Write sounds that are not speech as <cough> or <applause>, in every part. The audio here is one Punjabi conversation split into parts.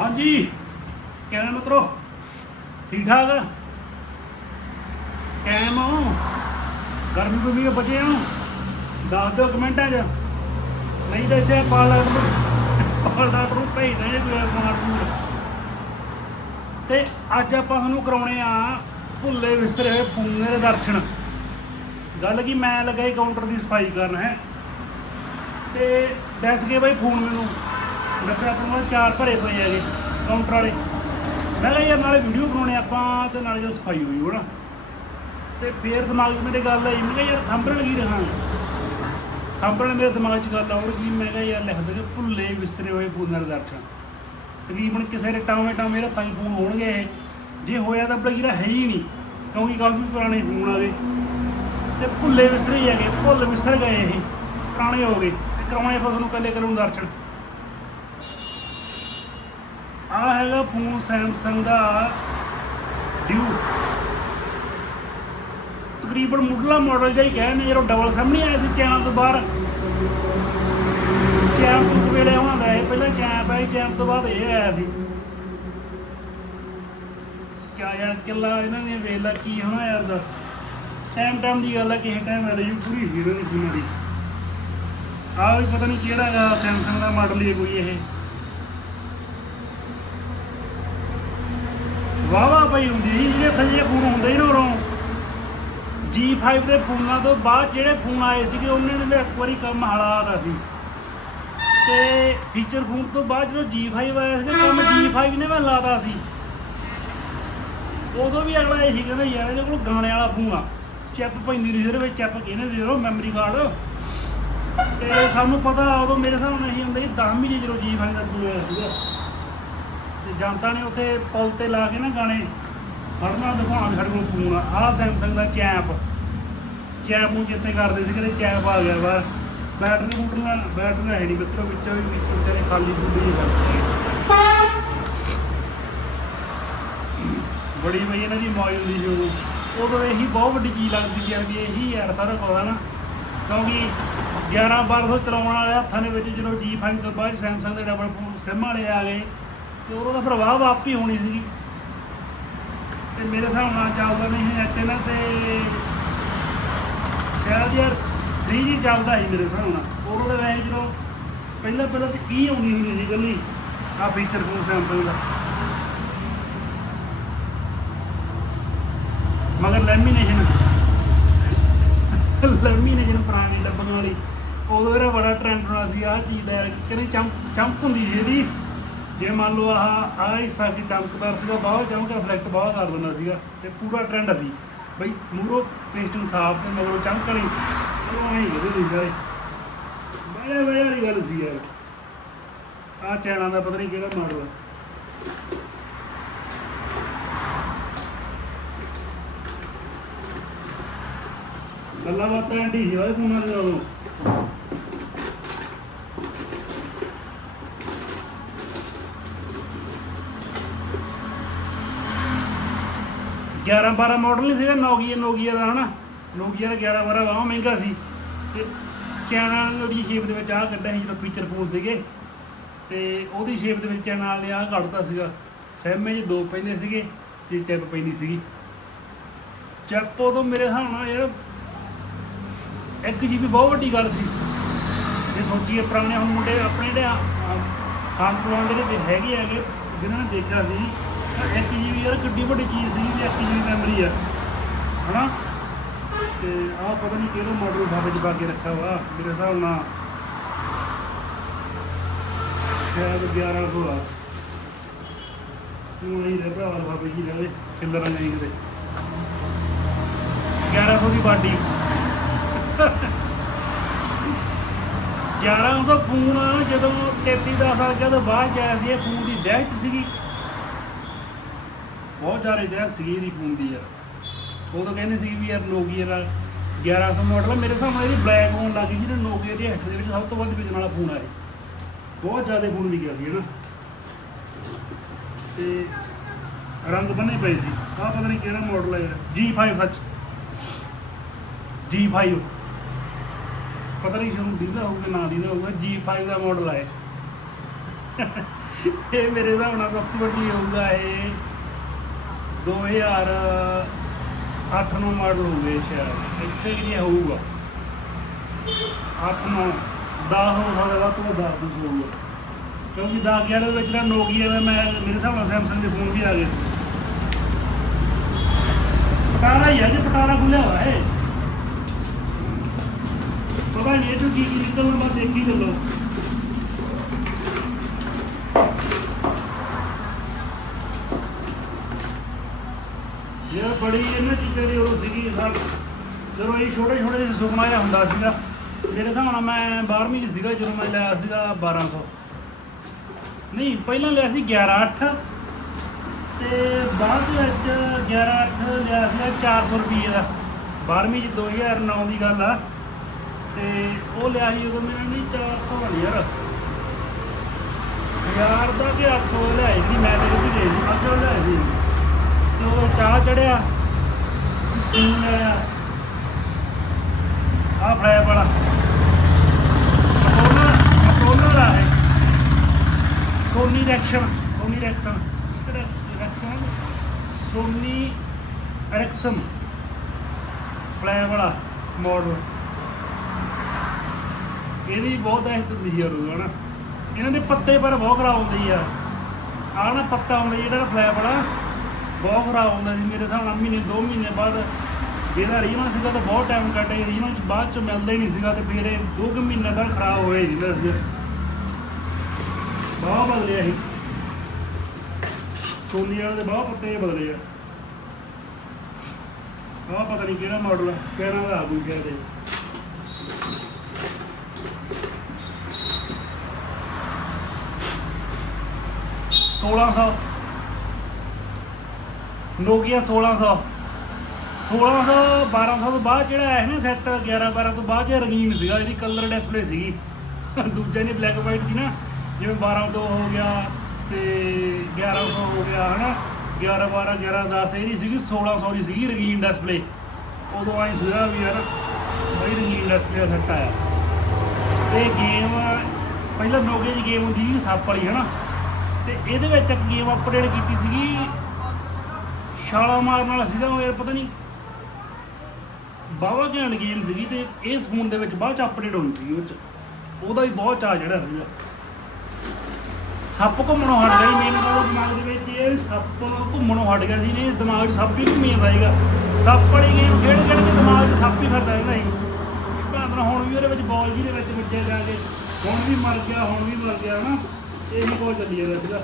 ਹਾਂਜੀ। ਕਿਵੇਂ ਮਿੱਤਰੋ? ਠੀਕ ਠਾਕ? ਕੈਮ ਹੋ? ਗਰਮੀ ਤੋਂ ਵੀ ਬਚੇ ਹੋ? ਦੱਸ ਦਿਓ ਕਮੈਂਟਾਂ 'ਚ। ਨਹੀਂ ਤਾਂ ਇੱਥੇ ਪਾਲ ਡਾਕਟਰ ਨੂੰ ਡਾਕਟਰ ਨੂੰ ਭੇਜਦੇ ਜੇ ਕੋਈ ਬਿਮਾਰ ਤੇ। ਅੱਜ ਆਪਾਂ ਤੁਹਾਨੂੰ ਕਰਾਉਣੇ ਆ ਭੁੱਲੇ ਵਿਸਰੇ ਹੋਏ ਪੂਨੇ ਦੇ ਦਰਸ਼ਨ। ਗੱਲ ਕੀ, ਮੈਂ ਲੱਗਾ ਸੀ ਕਾਊਂਟਰ ਦੀ ਸਫ਼ਾਈ ਕਰਨ, ਹੈ। ਤੇ ਦੱਸ ਗਏ ਬਾਈ ਫੋਨ ਮੈਨੂੰ। ਲੱਗਾ ਆਪਣੇ ਚਾਰ ਭਰੇ ਪਏ ਹੈਗੇ ਕਾਊਂਟਰ ਵਾਲੇ। ਮੈਂ ਕਿਹਾ ਯਾਰ ਨਾਲੇ ਵੀਡੀਓ ਬਣਾਉਣੇ ਆਪਾਂ ਤੇ ਨਾਲੇ ਜੋ ਸਫ਼ਾਈ ਹੋਈ ਹੋਣਾ ਤੇ ਫੇਰ ਦਿਮਾਗ 'ਚ ਮੇਰੇ ਗੱਲ ਆਈ, ਮੈਂ ਕਿਹਾ ਯਾਰ ਥੰਬਨੇਲ ਕੀ ਰਖਾਂ ਥੰਬਨੇਲ ਮੇਰੇ ਦਿਮਾਗ 'ਚ ਗੱਲ ਆਉਣ ਕੀ ਮੈਂ ਕਿਹਾ ਯਾਰ ਲਿਖ ਦੇ ਭੁੱਲੇ ਵਿਸਰੇ ਹੋਏ ਫੋਨਾਂ ਦੇ ਦਰਸ਼ਨ। ਤਕਰੀਬਨ ਕਿਸੇ ਦੇ ਟਾਵੇਂ ਟਾਵੇਂ ਮੇਰੇ ਪੰਜ ਫੋਨ ਹੋਣਗੇ ਇਹ। ਜੇ ਹੋਇਆ ਤਾਂ ਬਲਗੀਰਾ ਹੈ ਹੀ ਨਹੀਂ, ਕਿਉਂਕਿ ਕਾਫੀ ਪੁਰਾਣੇ ਫੋਨ ਆ ਗਏ ਤੇ ਭੁੱਲੇ ਵਿਸਰੇ ਹੀ ਹੈਗੇ, ਭੁੱਲ ਵਿਸਰ ਗਏ ਇਹ, ਪੁਰਾਣੇ ਹੋ ਗਏ। ਤੇ ਕਰਾਉਣੇ ਆਪਾਂ ਤੁਹਾਨੂੰ ਕੱਲੇ ਕੱਲੇ ਨੂੰ ਦਰਸ਼ਨ। ਆ ਹੈਗਾ ਫੋਨ ਸੈਮਸੰਗ ਦਾ ਡਿਊ। ਤਕਰੀਬਨ ਮੁੱਢਲਾ ਮਾਡਲ ਜਿਹਾ ਹੀ ਕਹਿੰਦੇ ਜਦੋਂ ਡਬਲ ਸਮ ਨਹੀਂ ਆਇਆ ਸੀ ਚੈਨਲ ਤੋਂ ਬਾਹਰ। ਚੈਂਪ ਤੋਂ ਵੇਲੇ ਆਉਂਦਾ ਇਹ ਪਹਿਲਾਂ ਚੈਂਪ ਆਈ ਚੈਂਪ ਤੋਂ ਬਾਅਦ ਇਹ ਆਇਆ ਸੀ। ਕਿਆ ਯਾਰ ਕਿੱਲਾ ਇਹਨਾਂ ਨੇ ਵੇਲਾ ਕੀ ਹੋਣਾ ਯਾਰ ਦੱਸ। ਟਾਈਮ ਟਾਈਮ ਦੀ ਗੱਲ ਹੈ ਕਿਸੇ ਟਾਈਮ ਵਾਲੀ ਪੂਰੀ ਹੀਰੋ ਨਹੀਂ ਸੀ ਮੇਰੀ। ਆਹ ਵੀ ਪਤਾ ਨਹੀਂ ਕਿਹੜਾ ਹੈਗਾ ਸੈਮਸੰਗ ਦਾ ਮਾਡਲ ਹੀ ਕੋਈ ਇਹ। ਵਾਹ ਵਾਹ ਪਈ ਹੁੰਦੀ ਸੀ, ਜਿਹੜੇ ਥੱਲੇ ਫੋਨ ਹੁੰਦੇ ਹੀ ਨਾ ਉਰੋਂ। G5 ਦੇ ਫੋਨਾਂ ਤੋਂ ਬਾਅਦ ਜਿਹੜੇ ਫੋਨ ਆਏ ਸੀਗੇ, ਉਹਨਾਂ ਨੇ ਵੀ ਇੱਕ ਵਾਰੀ ਕੰਮ ਹਲਾਤਾ ਸੀ। ਤੇ ਫੀਚਰ ਫੋਨ ਤੋਂ ਬਾਅਦ ਜਦੋਂ G5 ਆਇਆ ਸੀ ਕੰਮ G5 ਨੇ ਵੀ ਲਾਤਾ ਸੀ। ਉਦੋਂ ਵੀ ਅਗਲਾ ਇਹੀ ਕਹਿੰਦਾ, ਯਾਰ, ਇਹਦੇ ਕੋਲ ਗਾਣੇ ਵਾਲਾ ਫੋਨ ਆ। ਚਿੱਪ ਪੈਂਦੀ ਨਹੀਂ ਸੀ ਵਿੱਚ ਚਿੱਪ ਕਿਹਨੇ ਦੇ ਦੋ ਮੈਮਰੀ ਕਾਰਡ ਤੇ ਸਾਨੂੰ ਪਤਾ ਉਦੋਂ ਮੇਰੇ ਹਿਸਾਬ ਨਾਲ ਇਹੀ ਹੁੰਦਾ ਸੀ 10 ਮਹੀਨੇ ਜਦੋਂ G5 ਦਾ ਫੋਨ ਆਇਆ ਸੀਗਾ। ਤੇ ਜਨਤਾ ਨੇ ਉੱਥੇ ਪੁਲ ਤੇ ਲਾ ਕੇ ਨਾ ਗਾਣੇ ਫੜਨਾ, ਦਿਖਾਉਣ, ਸਾਡੇ ਕੋਲ ਫੋਨ ਆ। ਆਹ ਸੈਮਸੰਗ ਦਾ ਚੈਪ ਚੈਪ ਨੂੰ ਜਿੱਤੇ ਕਰਦੇ ਸੀ, ਕਹਿੰਦੇ ਚੈਪ ਆ ਗਿਆ ਵਾ। ਬੈਟਰੀ ਬੂਟਰੀ ਨਾਲ ਬੈਟਰੀ ਹੈ ਨਹੀਂ, ਮਿੱਤਰੋ, ਵਿੱਚੋਂ ਵੀ ਵਿੱਚ ਵਿਚਾਰੇ ਖਾਲੀ ਫੁੱਲੀ ਜਿਹੀ ਬੜੀ ਬਈ ਇਹਨਾਂ ਦੀ ਮੌਜ ਹੁੰਦੀ ਸੀ ਉਦੋਂ। ਉਦੋਂ ਇਹੀ ਬਹੁਤ ਵੱਡੀ ਚੀਜ਼ ਲੱਗਦੀ ਸੀ ਵੀ ਇਹੀ ਯਾਰ ਸਾਰਾ ਕੁਝ ਨਾ। ਕਿਉਂਕਿ 11 1200 ਚਲਾਉਣ ਵਾਲੇ ਹੱਥਾਂ ਦੇ ਵਿੱਚ ਜਦੋਂ G5 ਤੋਂ ਬਾਅਦ ਸੈਮਸੰਗ ਦੇ ਡਬਲ ਫੋਨ ਸਿਮ ਵਾਲੇ ਆ ਗਏ ਤੇ ਉਦੋਂ ਦਾ ਪ੍ਰਭਾਵ ਆਪ ਹੀ ਹੋਣੀ ਸੀ ਤੇ ਮੇਰੇ ਹਿਸਾਬ ਨਾਲ ਚੱਲਦਾ ਨਹੀਂ ਹੈ ਇੱਥੇ ਨਾ ਤੇ ਸ਼ਾਇਦ ਯਾਰ 3G ਚੱਲਦਾ ਸੀ ਮੇਰੇ ਹਿਸਾਬ ਨਾਲ। ਉਦੋਂ ਵੈਸੇ ਜਦੋਂ ਪਹਿਲਾਂ ਪਹਿਲਾਂ ਤੇ ਕੀ ਆਉਂਦੀ ਹੁੰਦੀ ਸੀ ਗੱਲੀ ਆ ਫੀਚਰ ਫੋਨ ਸੈਮਸੰਗ ਦਾ। ਮਗਰ ਲੈਮੀਨੇਸ਼ਨ ਲੈਮੀਨੇਸ਼ਨ ਪੁਰਾਣੀ ਲੱਭਣ ਵਾਲੀ। ਉਦੋਂ ਇਹਦਾ ਬੜਾ ਟ੍ਰੈਂਡ ਹੋਣਾ ਸੀ, ਆਹ ਚੀਜ਼ ਦਾ ਯਾਰ, ਕਹਿੰਦੇ ਚਮਕ ਚਮਕ ਹੁੰਦੀ ਸੀ ਇਹਦੀ। ਜੇ ਮੰਨ ਲਓ ਆਹ ਆਹ ਹਿੱਸਾ ਕਿ ਚਮਕਦਾਰ ਸੀਗਾ, ਬਹੁਤ ਚਮਕ ਰਿਫਲੈਕਟ ਬਹੁਤ ਕਰ ਦਿੰਦਾ ਸੀਗਾ ਤੇ ਪੂਰਾ ਟ੍ਰੈਂਡ ਸੀ। ਬਈ ਮੂਰੋ ਪੇਸਟਿੰਗ ਸਾਫ਼ ਤੇ ਮਗਰੋਂ ਚਮਕ ਵਾਲੀ। ਉਹ ਐਂ ਹੀ ਕਦੇ ਸਾਰੇ ਬੜੇ ਬੜੇ ਵਾਲੀ ਗੱਲ ਸੀ ਯਾਰ। ਆਹ ਚੈਣਾ ਦਾ ਪਤਾ ਨਹੀਂ ਕਿਹੜਾ ਮਾਡਲ ਹੈ ਗੱਲਾਂ ਬਾਤਾਂ ਆਂਟੀ ਸੀ ਓਏ ਫੋਨਾਂ ਦੇ ਉਦੋਂ ਗਿਆਰਾਂ 12 ਮਾਡਲ ਨਹੀਂ ਸੀਗਾ ਨੋਕੀਆ ਨੋਕੀਆ ਦਾ ਹਨਾ। ਨੋਕੀਆ ਦਾ 11 12 ਵਾਹ ਮਹਿੰਗਾ ਸੀ। ਤੇ ਚੈਨਲ ਨੇ ਉਹਦੀ ਸ਼ੇਪ ਦੇ ਵਿੱਚ ਆਹ ਕੱਢਿਆ ਸੀ, ਜਦੋਂ ਫੀਚਰ ਫੋਨ ਸੀਗੇ। ਤੇ ਉਹਦੀ ਸ਼ੇਪ ਦੇ ਵਿੱਚ ਚੈਨਲ ਨੇ ਆਹ ਕੱਢਤਾ ਸੀਗਾ। ਸੈਮੇ 'ਚ ਦੋ ਪੈਂਦੇ ਸੀਗੇ ਤੇ ਟਿਪ ਪੈਂਦੀ ਸੀਗੀ। ਚੱਪ ਉਦੋਂ ਮੇਰੇ ਹਿਸਾਬ ਨਾਲ ਯਾਰ ਇੱਕ ਜੀਬੀ ਬਹੁਤ ਵੱਡੀ ਗੱਲ ਸੀ। ਜੇ ਸੋਚੀਏ ਪੁਰਾਣੇ ਹੁਣ ਮੁੰਡੇ ਆਪਣੇ ਜਿਹੜੇ ਖਾਨ ਪੁਰਾਣ ਦੇ ਹੈਗੇ ਹੈਗੇ ਜਿਨ੍ਹਾਂ ਨੇ ਦੇਖਿਆ ਸੀ ਇੱਕ ਜੀਬੀ ਯਾਰ ਕਿੱਡੀ ਵੱਡੀ ਚੀਜ਼ ਸੀ ਵੀ ਇੱਕ ਜੀਬੀ ਮੈਮਰੀ ਆ। ਹਨਾ? ਤੇ ਆਹ ਪਤਾ ਨਹੀਂ ਕਿਹੜਾ ਮਾਡਲ ਬਾਬੇ ਚ ਪਾ ਰੱਖਿਆ ਵਾ ਮੇਰੇ ਹਿਸਾਬ ਨਾਲ। ਸ਼ਾਇਦ 1100 ਆ ਤੂੰ ਨਹੀਂ ਰਹਿ ਭਰਾ ਬਾਬੇ ਜੀ ਰਹੇ ਖਿੱਲਰਾਂ ਨਹੀਂ ਕਿਤੇ। 1100 ਦੀ ਬਾਡੀ। 11 ਦਾ ਫੋਨ ਜਦੋਂ 33 ਦਾ ਸਾਲ ਜਦੋਂ ਬਾਅਦ ਜਾਇਆ ਸੀ, ਇਹ ਫੋਨ ਦੀ ਦਹਿਸ਼ਤ ਸੀਗੀ। ਬਹੁਤ ਜ਼ਿਆਦਾ ਜਿਹੜਾ ਸੀਗੀ ਇਹਦੀ ਫੋਨ ਦੀ ਯਾਰ। ਉਹ ਤਾਂ ਕਹਿੰਦੇ ਸੀ ਵੀ ਯਾਰ ਨੋਕੀਆ ਦਾ 1100 ਮਾਡਲ ਮੇਰੇ ਹਿਸਾਬ ਨਾਲ ਇਹਦੀ ਬਲੈਕ ਹੋਣ ਲੱਗੀ ਸੀ ਨੋਕੀਆ ਦੀ ਹੱਥ ਦੇ ਵਿੱਚ ਸਭ ਤੋਂ ਵੱਧ ਵਿਕਣ ਵਾਲਾ ਫੋਨ ਆ ਇਹ। ਬਹੁਤ ਜ਼ਿਆਦਾ ਫੋਨ ਵਿਕਿਆ ਸੀ ਨਾ ਤੇ ਰੰਗ ਬੰਨੇ ਪਏ ਸੀ। ਆਹ ਪਤਾ ਨਹੀਂ ਕਿਹੜਾ ਮਾਡਲ ਹੈ ਯਾਰ। G5 ਸੱਚ G5 ਪਤਾ ਨਹੀਂ ਤੁਹਾਨੂੰ ਦਿੰਦਾ ਹੋਊਗਾ, ਨਾ ਦਿੰਦਾ ਹੋਊਗਾ। G5 ਦਾ ਮਾਡਲ ਹੈ <laughs> ਇਹ। ਮੇਰੇ ਹਿਸਾਬ ਨਾਲ ਅਪਰੋਕਸੀਮੇਟਲੀ ਹੋਊਗਾ ਇਹ 2008 ਨੂੰ ਮਾਡਲ ਹੋਵੇ ਸ਼ਾਇਦ। ਇੱਥੇ ਹੀ ਨਹੀਂ ਹੋਊਗਾ। 8 9 10 ਹੋ ਸਕਦਾ ਤੋਂ 10 ਕੁਝ ਹੋਊਗਾ ਕਿਉਂਕਿ 10 11 ਦੇ ਵਿੱਚ ਨਾ ਨੋਕੀਆ ਦਾ ਮੈਂ ਮੇਰੇ ਹਿਸਾਬ ਨਾਲ ਸੈਮਸੰਗ ਦੇ ਫੋਨ ਵੀ ਆ ਗਏ। ਪਟਾਰਾ ਹੀ ਹੈ ਜੀ ਪਟਾਰਾ ਖੁੱਲਿਆ ਹੋਇਆ ਹੈ ਪਤਾ ਨਹੀਂ ਇਹ ਚੋਂ ਕੀ ਕੀ ਨਿਕਲਣ ਦੇਖੀ ਚੱਲੋ ਇਹ ਬੜੀ ਇਹਨਾਂ ਚੀਜ਼ਾਂ ਦੀ ਉਹ ਸੀਗੀ ਸਰ ਜਦੋਂ ਇਹ ਛੋਟੇ ਛੋਟੇ ਜਿਹੇ ਸੁਖਮਾ ਜਿਹਾ ਹੁੰਦਾ ਸੀਗਾ, ਮੇਰੇ ਹਿਸਾਬ ਨਾਲ ਮੈਂ 12ਵੀਂ 'ਚ ਸੀਗਾ, ਜਦੋਂ ਮੈਂ ਲਿਆ ਸੀਗਾ 1200 ਨਹੀਂ, ਪਹਿਲਾਂ ਲਿਆ ਸੀ 11 8 ਤੇ ਬਾਅਦ ਵਿੱਚ 11 8 ਲਿਆ ਸੀਗਾ 400 ਰੁਪਏ ਦਾ। 12ਵੀਂ 'ਚ 2009 ਦੀ ਗੱਲ ਆ। ਤੇ ਉਹ ਲਿਆ ਸੀ ਉਦੋਂ ਮੈਨੂੰ ਨਹੀਂ 400 ਵਾਲੀ ਯਾਰ। ਯਾਰ ਦਾ 800 ਲਿਆਈ ਸੀ, ਮੈਂ ਤੇਰੇ ਵੀ ਗਈ ਸੀ ਮੈਂ ਲਿਆਈ ਸੀ। ਤੇ ਚਾਹ ਚੜਿਆ। ਤੀਨ ਆ ਫਲੈਪ ਵਾਲਾ। ਮਟਰੋਲਾ ਮਟਰੋਲਾ ਦਾ ਹੈ Sony Ericsson Sony Ericsson Ericsson Sony Ericsson flap ਵਾਲਾ ਮਾਡਲ ਇਹਦੀ ਬਹੁਤ ਦਹਿਸ਼ਤ ਹੁੰਦੀ ਸੀ ਉਦੋਂ, ਹਨਾ। ਇਹਨਾਂ ਦੇ ਪੱਤੇ ਪਰ ਬਹੁਤ ਖਰਾਬ ਹੁੰਦੀ ਆ। ਆਹ ਨਾ ਪੱਤਾ ਹੁੰਦਾ ਜਿਹੜਾ ਫਲੈਪ ਵਾਲਾ। ਬਹੁਤ ਖਰਾਬ ਹੁੰਦਾ ਸੀ। ਮੇਰੇ ਹਿਸਾਬ ਨਾਲ ਮਹੀਨੇ 2 ਮਹੀਨੇ ਬਾਅਦ ਇਹਦਾ ਰੀਮਾ ਸੀਗਾ ਤਾਂ ਬਹੁਤ ਟਾਈਮ ਕੱਟੇ ਰੀਮਾ ਚ ਬਾਅਦ ਚ ਮਿਲਦਾ ਹੀ ਨਹੀਂ ਸੀਗਾ ਤੇ ਫਿਰ ਇਹ 2 ਕੁ ਮਹੀਨੇ ਬਾਅਦ ਖਰਾਬ ਹੋਏ ਜਿੰਦਾ ਸੀ ਬਹੁਤ ਬਦਲਿਆ ਸੀ ਸੋਨੀ ਵਾਲੇ ਦੇ ਬਹੁਤ ਪੱਤੇ ਬਦਲੇ ਆ। ਆਹ ਪਤਾ ਨਹੀਂ ਕਿਹੜਾ ਮਾਡਲ ਆ, ਕਿਹੜਾ ਦਾ ਆਗੂ ਕਹਿੰਦੇ ਸੋਲਾਂ ਸੌ ਨੋਕੀਆ 1600 1600 1200 ਤੋਂ ਬਾਅਦ ਜਿਹੜਾ ਆਇਆ ਨਾ ਸੈੱਟ 11 12 ਤੋਂ ਬਾਅਦ ਚ ਰੰਗੀਨ ਸੀਗਾ, ਇਹਦੀ ਕਲਰ ਡਿਸਪਲੇ ਸੀਗੀ। ਦੂਜਾ ਨੇ ਬਲੈਕ ਵਾਈਟ ਸੀ ਨਾ, ਜਿਵੇਂ 12 ਤੋਂ ਹੋ ਗਿਆ ਤੇ 1100 ਹੋ ਗਿਆ, ਹਨਾ? 11 12 11 10 ਇਹਦੀ ਸੀਗੀ 1600 ਦੀ ਸੀਗੀ ਰੰਗੀਨ ਡਿਸਪਲੇ ਉਦੋਂ ਆਈ ਸੀਗਾ ਵੀ ਯਾਰ, ਬਈ ਰੰਗੀਨ ਡਿਸਪਲੇ ਸੈੱਟ ਆਇਆ। ਤੇ ਗੇਮ ਪਹਿਲਾਂ ਨੋਕੀਆ ਦੀ ਗੇਮ ਹੁੰਦੀ ਸੀ, ਸੱਪ ਵਾਲੀ, ਹਨਾ? ਤੇ ਇਹਦੇ ਵਿੱਚ ਇੱਕ ਗੇਮ ਅਪਡੇਟ ਕੀਤੀ ਸੀਗੀ ਛਾਲਾ ਮਾਰਨ ਵਾਲਾ ਸੀਗਾ ਉਹ ਯਾਰ ਪਤਾ ਨਹੀਂ ਬਾਵਾ ਘੈਂਟ ਗੇਮ ਸੀਗੀ ਤੇ ਇਸ ਫੋਨ ਦੇ ਵਿੱਚ ਬਾਅਦ ਚ ਅਪਡੇਟ ਹੋਈ ਸੀ ਉਹ ਚ। ਉਹਦਾ ਵੀ ਬਹੁਤ ਚਾਅ ਜਿਹੜਾ ਸੀਗਾ। ਸੱਪ ਘੁੰਮਣੋਂ ਹਟ ਗਿਆ ਮੇਰੇ ਕੋਲ ਦਿਮਾਗ ਦੇ ਵਿੱਚ ਇਹ ਸੱਪ ਘੁੰਮਣੋਂ ਹਟ ਗਿਆ ਸੀ ਨੇ ਦਿਮਾਗ 'ਚ ਸੱਪ ਹੀ ਘੁੰਮੀ ਜਾਂਦਾ ਸੀਗਾ। ਸੱਪ ਵਾਲੀ ਗੇਮ ਖੇਡ ਖੇਡ ਕੇ ਦਿਮਾਗ 'ਚ ਸੱਪ ਹੀ ਫਿਰਦਾ ਰਹਿੰਦਾ ਸੀ ਭਾਂਦਰਾ ਹੁਣ ਵੀ ਉਹਦੇ ਵਿੱਚ ਬਾਲ ਜੀ ਦੇ ਵਿੱਚ ਵੱਜੇ ਜਾ ਕੇ, ਹੁਣ ਵੀ ਮਰ ਗਿਆ, ਹੁਣ ਵੀ ਮਰ ਗਿਆ, ਹਨਾ। ਇਹੀ ਬਹੁਤ ਚੱਲੀ ਜਾਂਦਾ ਸੀਗਾ।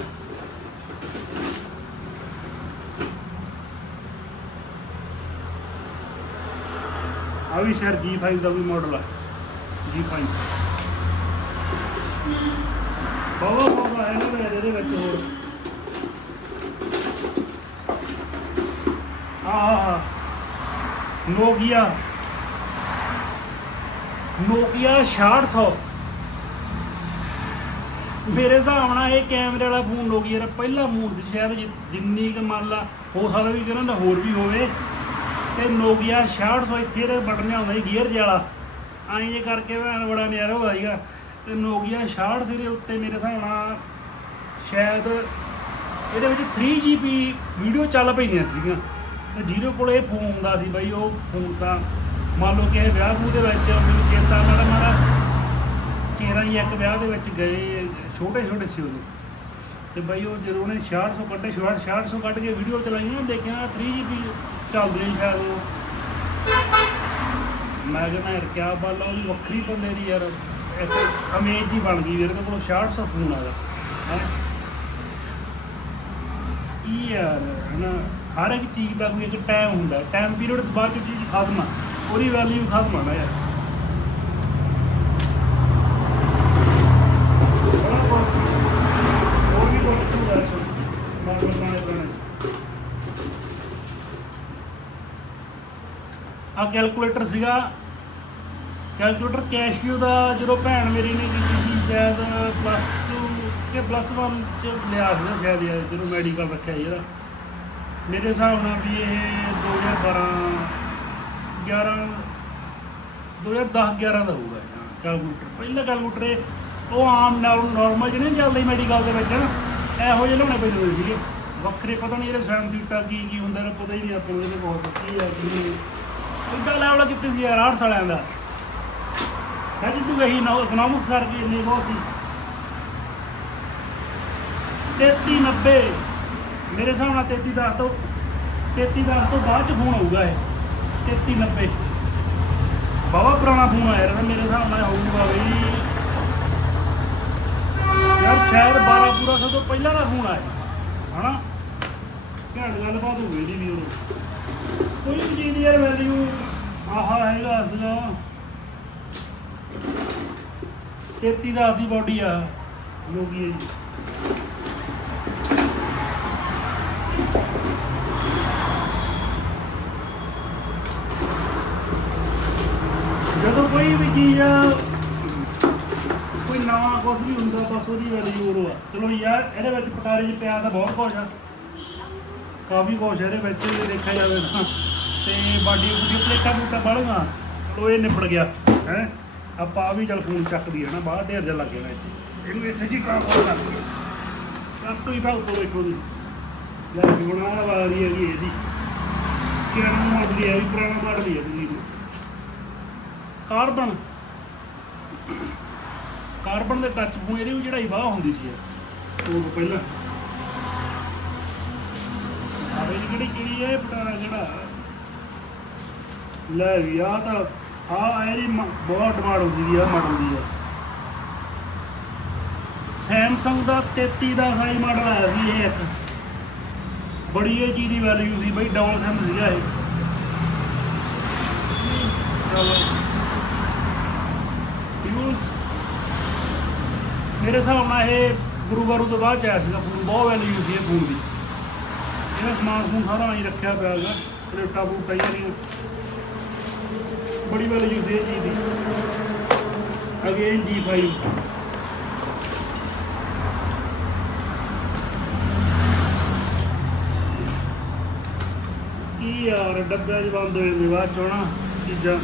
ਆ ਵੀ ਸ਼ਾਇਦ G5 ਦਾ ਵੀ ਮਾਡਲ ਆ। G5 ਬਹੁਤ ਬਹੁਤ ਹੈ ਨਾ ਇਹਦੇ ਵਿੱਚ ਹੋਰ। ਆ ਆ ਨੋਕੀਆ ਨੋਕੀਆ 6600 ਮੇਰੇ ਹਿਸਾਬ ਨਾਲ ਇਹ ਕੈਮਰੇ ਵਾਲਾ ਫੋਨ ਨੋਕੀਆ ਦਾ ਪਹਿਲਾ ਫੋਨ ਸੀ। ਸ਼ਾਇਦ ਜਿੰਨੀ ਕੁ ਮੰਨ ਲਾ, ਹੋ ਸਕਦਾ ਵੀ ਕਿਹਨਾਂ ਹੋਰ ਵੀ ਹੋਵੇ। ਤੇ ਨੋਕੀਆ 6600 ਇੱਥੇ ਦੇ ਬਟਨ ਹੁੰਦਾ ਸੀ ਗੀਅਰ ਵਾਲਾ। ਐਂ ਜੇ ਕਰਕੇ ਭੈਣ ਬੜਾ ਨਿਆਰਾ ਹੋਇਆ ਸੀਗਾ। ਤੇ ਨੋਕੀਆ 66 ਸੀ ਦੇ ਉੱਤੇ ਮੇਰੇ ਹਿਸਾਬ ਨਾਲ ਸ਼ਾਇਦ ਇਹਦੇ ਵਿੱਚ 3GB ਵੀਡੀਓ ਚੱਲ ਪੈਂਦੀਆਂ ਸੀਗੀਆਂ। ਤੇ ਜੀਰੋ ਕੋਲ ਇਹ ਫੋਨ ਹੁੰਦਾ ਸੀ ਬਾਈ, ਉਹ ਫੋਨ ਤਾਂ ਮੰਨ ਲਓ ਕਿ ਇਹ ਵਿਆਹ ਵੂਹ ਦੇ ਵਿੱਚ ਮੈਨੂੰ ਚੇਤਾ ਮਾੜਾ ਮਾੜਾ। ਕੇਰਾਂ ਹੀ ਇੱਕ ਵਿਆਹ ਦੇ ਵਿੱਚ ਗਏ ਛੋਟੇ ਛੋਟੇ ਸੀ ਉਦੋਂ। ਤੇ ਬਈ ਉਹ ਜਦੋਂ ਉਹਨੇ 6600 ਕੱਢੇ 6600 ਕੱਢ ਕੇ ਵੀਡੀਓ ਚਲਾਈ ਨਾ ਦੇਖਿਆ 3GB ਚੱਲਦੇ ਸੀ ਸ਼ਾਇਦ ਉਹ। ਮੈਂ ਕਹਿੰਦਾ ਯਾਰ ਕਿਆ ਬਾਤ ਆ, ਉਹਦੀ ਵੱਖਰੀ ਬੰਦੇ ਦੀ ਯਾਰ, ਇੱਥੇ ਅਮੇਜ ਜੀ ਬਣ ਗਈ ਵੀਰੇ ਕੋਲ 6600 ਫੋਨ ਆਗਾ ਹੈ? ਕੀ ਯਾਰ, ਹਨਾ, ਹਰ ਇੱਕ ਚੀਜ਼ ਦਾ ਕੋਈ ਇੱਕ ਟਾਈਮ ਹੁੰਦਾ ਟਾਈਮ ਪੀਰੀਅਡ ਤੋਂ ਬਾਅਦ ਚੀਜ਼ ਖਤਮ ਆ, ਉਹਦੀ ਵੈਲਿਊ ਖਤਮ ਆ ਨਾ ਯਾਰ ਬੜਾ ਕੁਛ- ਹੋਰ ਵੀ ਕੁਝ ਹੁੰਦਾ ਇਸ ਮਾਡਲ ਪੁਰਾਣੇ ਪੁਰਾਣੇ ਆ ਕੈਲਕੂਲੇਟਰ ਸੀਗਾ। ਕੈਲਕੂਲੇਟਰ ਕੈਸ਼ੀਓ ਦਾ ਜਦੋਂ ਭੈਣ ਮੇਰੀ ਨੇ ਕੀਤੀ ਸੀ, ਸ਼ਾਇਦ ਪਲੱਸ 2 ਕਿ ਪਲੱਸ 1 ਚ ਲਿਆ ਸੀ ਨਾ ਸ਼ਾਇਦ ਯਾਰ, ਜਦੋਂ ਮੈਡੀਕਲ ਰੱਖਿਆ ਸੀ ਇਹਦਾ ਮੇਰੇ ਹਿਸਾਬ ਨਾਲ ਵੀ ਇਹ 2012 11 2010 11 ਦਾ ਹੋਊਗਾ ਕੈਲਕੂਲੇਟਰ ਪਹਿਲਾ ਕੈਲਕੂਲੇਟਰ ਉਹ ਆਮ ਨਾਰਮਲ ਜਿਹੜੇ ਨੀ ਚੱਲਦੇ ਮੈਡੀਕਲ ਦੇ ਵਿੱਚ ਨਾ ਇਹੋ ਜਿਹੇ ਲਿਆਉਣੇ ਪੈਂਦੇ ਹੁੰਦੇ ਸੀਗੇ। ਵੱਖਰੇ ਪਤਾ ਨਹੀਂ ਇਹਦੇ ਸੈਮ ਟੀਟਾ ਕੀ ਕੀ ਹੁੰਦਾ ਨਾ ਪਤਾ ਹੀ ਨਹੀਂ ਆਪਾਂ ਨੂੰ ਇਹਦੇ ਬਹੁਤ ਕੀ ਆ, ਕੀ ਨਹੀਂ ਇੱਦਾਂ ਲੈਵਲ ਕਿੱਥੇ ਸੀ ਯਾਰ ਆਰਟਸ ਵਾਲਿਆਂ ਦਾ। ਸਾਡੀ ਤੂੰ ਗਈ ਨਾ ਇਕਨੋਮਿਕਸ ਸਰ ਕੀ ਇੰਨੀ ਬਹੁਤ ਸੀ। 33 90 ਮੇਰੇ ਹਿਸਾਬ ਨਾਲ 33 10 ਤੋਂ 33 10 ਤੋਂ ਬਾਅਦ ਚ ਫੋਨ ਆਊਗਾ ਇਹ। 33 90 ਬਾਵਾ ਪੁਰਾਣਾ ਫੋਨ ਆਇਆ ਰਿਹਾ ਮੇਰੇ ਹਿਸਾਬ ਨਾਲ ਹੋਊਗਾ ਬਈ। ਯਾਰ ਸ਼ਾਇਦ 12 ਪੂਰਾ ਸਭ ਤੋਂ ਪਹਿਲਾਂ ਦਾ ਫੋਨ ਆਇਆ ਹਨਾ? ਘੈਂਟ ਗੱਲਬਾਤ ਹੋ ਗਈ ਦੀ ਵੀ ਕੋਈ ਵੀ ਚੀਜ਼ ਵੈਲਿਊ ਆਹਾ ਹੈਗਾ ਸੀਗਾ 33 ਦਾ ਦੀ ਬਾਡੀ ਆ। ਲੋਕੀ ਜੀ। ਜਦੋਂ ਕੋਈ ਵੀ ਚੀਜ਼ ਕੋਈ ਨਵਾਂ ਕੁਝ ਵੀ ਹੁੰਦਾ, ਬਸ ਉਹਦੀ ਵੈਲਿਊ ਉਹ ਆ। ਚਲੋ ਯਾਰ, ਇਹਦੇ ਵਿੱਚ ਪਟਾਰੇ 'ਚ ਪਿਆ ਤਾਂ ਬਹੁਤ ਕੁਝ ਆ। ਕਾਫੀ ਕੁਝ ਇਹਦੇ ਵਿੱਚ ਜੇ ਦੇਖਿਆ ਜਾਵੇ ਤਾਂ। ਤੇ ਬਾਡੀ ਬੁੱਡੀ ਪਲੇਟਾਂ ਪਲੂਟਾਂ ਬੜੀਆਂ ਚਲੋ ਇਹ ਨਿਬੜ ਗਿਆ, ਹੈ? ਆਪਾਂ ਆ ਵੀ ਚੱਲ ਫੋਨ ਚੱਕਦੀ ਹੈ ਨਾ ਬਾਹਰ ਢੇਰ ਜਿਹਾ ਲੱਗੇ ਇੱਥੇ। ਇਹਨੂੰ ਇਸੇ ਜੀ ਕੰਮ ਕਰ ਲੱਗੇ ਸਭ ਤੋਂ ਹੀ ਭਾਉ ਤੋਂ ਵੇਖੋ ਜੀ ਲੈ ਗੁਣਾ ਵਾਲੀ ਹੈਗੀ ਇਹਦੀ। ਕਿਹੜਾ ਮਾਡਲ ਹੈ ਵੀ ਪੁਰਾਣਾ ਮਾਡਲ ਹੈ ਦਿੱਲੀ ਕਾਰਬਨ। ਕਾਰਬਨ ਦੇ ਟੱਚ ਫੋਨ ਇਹਦੀ ਵੀ ਚੜਾਈ ਵਾਹ ਹੁੰਦੀ ਸੀ ਉਹ ਪਹਿਲਾਂ। ਆਵੇ ਜਿਹੜੀ ਕਿਹੜੀ ਹੈ? ਪਟਾਰਾ ਜਿਹੜਾ। ਲੈ ਵੀ ਆ ਤਾਂ ਆ ਇਹਦੀ ਮ- ਬਹੁਤ ਡਿਮਾਂਡ ਹੁੰਦੀ ਆ ਮਾਡਲ ਦੀ ਆ। ਸੈਮਸੰਗ ਦਾ 33 ਦਾ ਹਾਈ ਮਾਡਲ ਆਇਆ ਸੀ ਇਹ ਇੱਕ। ਬੜੀ ਇਹ ਚੀਜ਼ ਦੀ ਵੈਲਿਊ ਸੀ ਬਈ ਡਬਲ ਸੈਮ ਸੀਗਾ ਇਹ। ਚਲੋ। ਯੂਜ਼ ਮੇਰੇ ਹਿਸਾਬ ਨਾਲ ਇਹ ਗੁਰੂ ਵਾਰੂ ਤੋਂ ਬਾਅਦ ਚ ਆਇਆ ਸੀਗਾ ਫੋਨ ਬਹੁਤ ਵੈਲਿਊ ਸੀ ਇਹ ਫੋਨ ਦੀ। ਇਹਦਾ ਸਮਾਨ ਸਮੂਨ ਸਾਰਾ ਨਹੀਂ ਰੱਖਿਆ ਪਿਆ ਹੈਗਾ ਪਲੇਟਾਂ ਪਲੂਟਾਂ ਜਿਹੜੀਆਂ ਬੜੀ ਵੈਲਿਊ ਸੀ ਇਹ ਚੀਜ਼ ਦੀ। ਅਗੇਨ D5 ਕੀ ਯਾਰ, ਡੱਬਿਆਂ 'ਚ ਬੰਦ ਹੋਏ ਨੇ ਚੋਣਾ ਚੀਜ਼ਾਂ।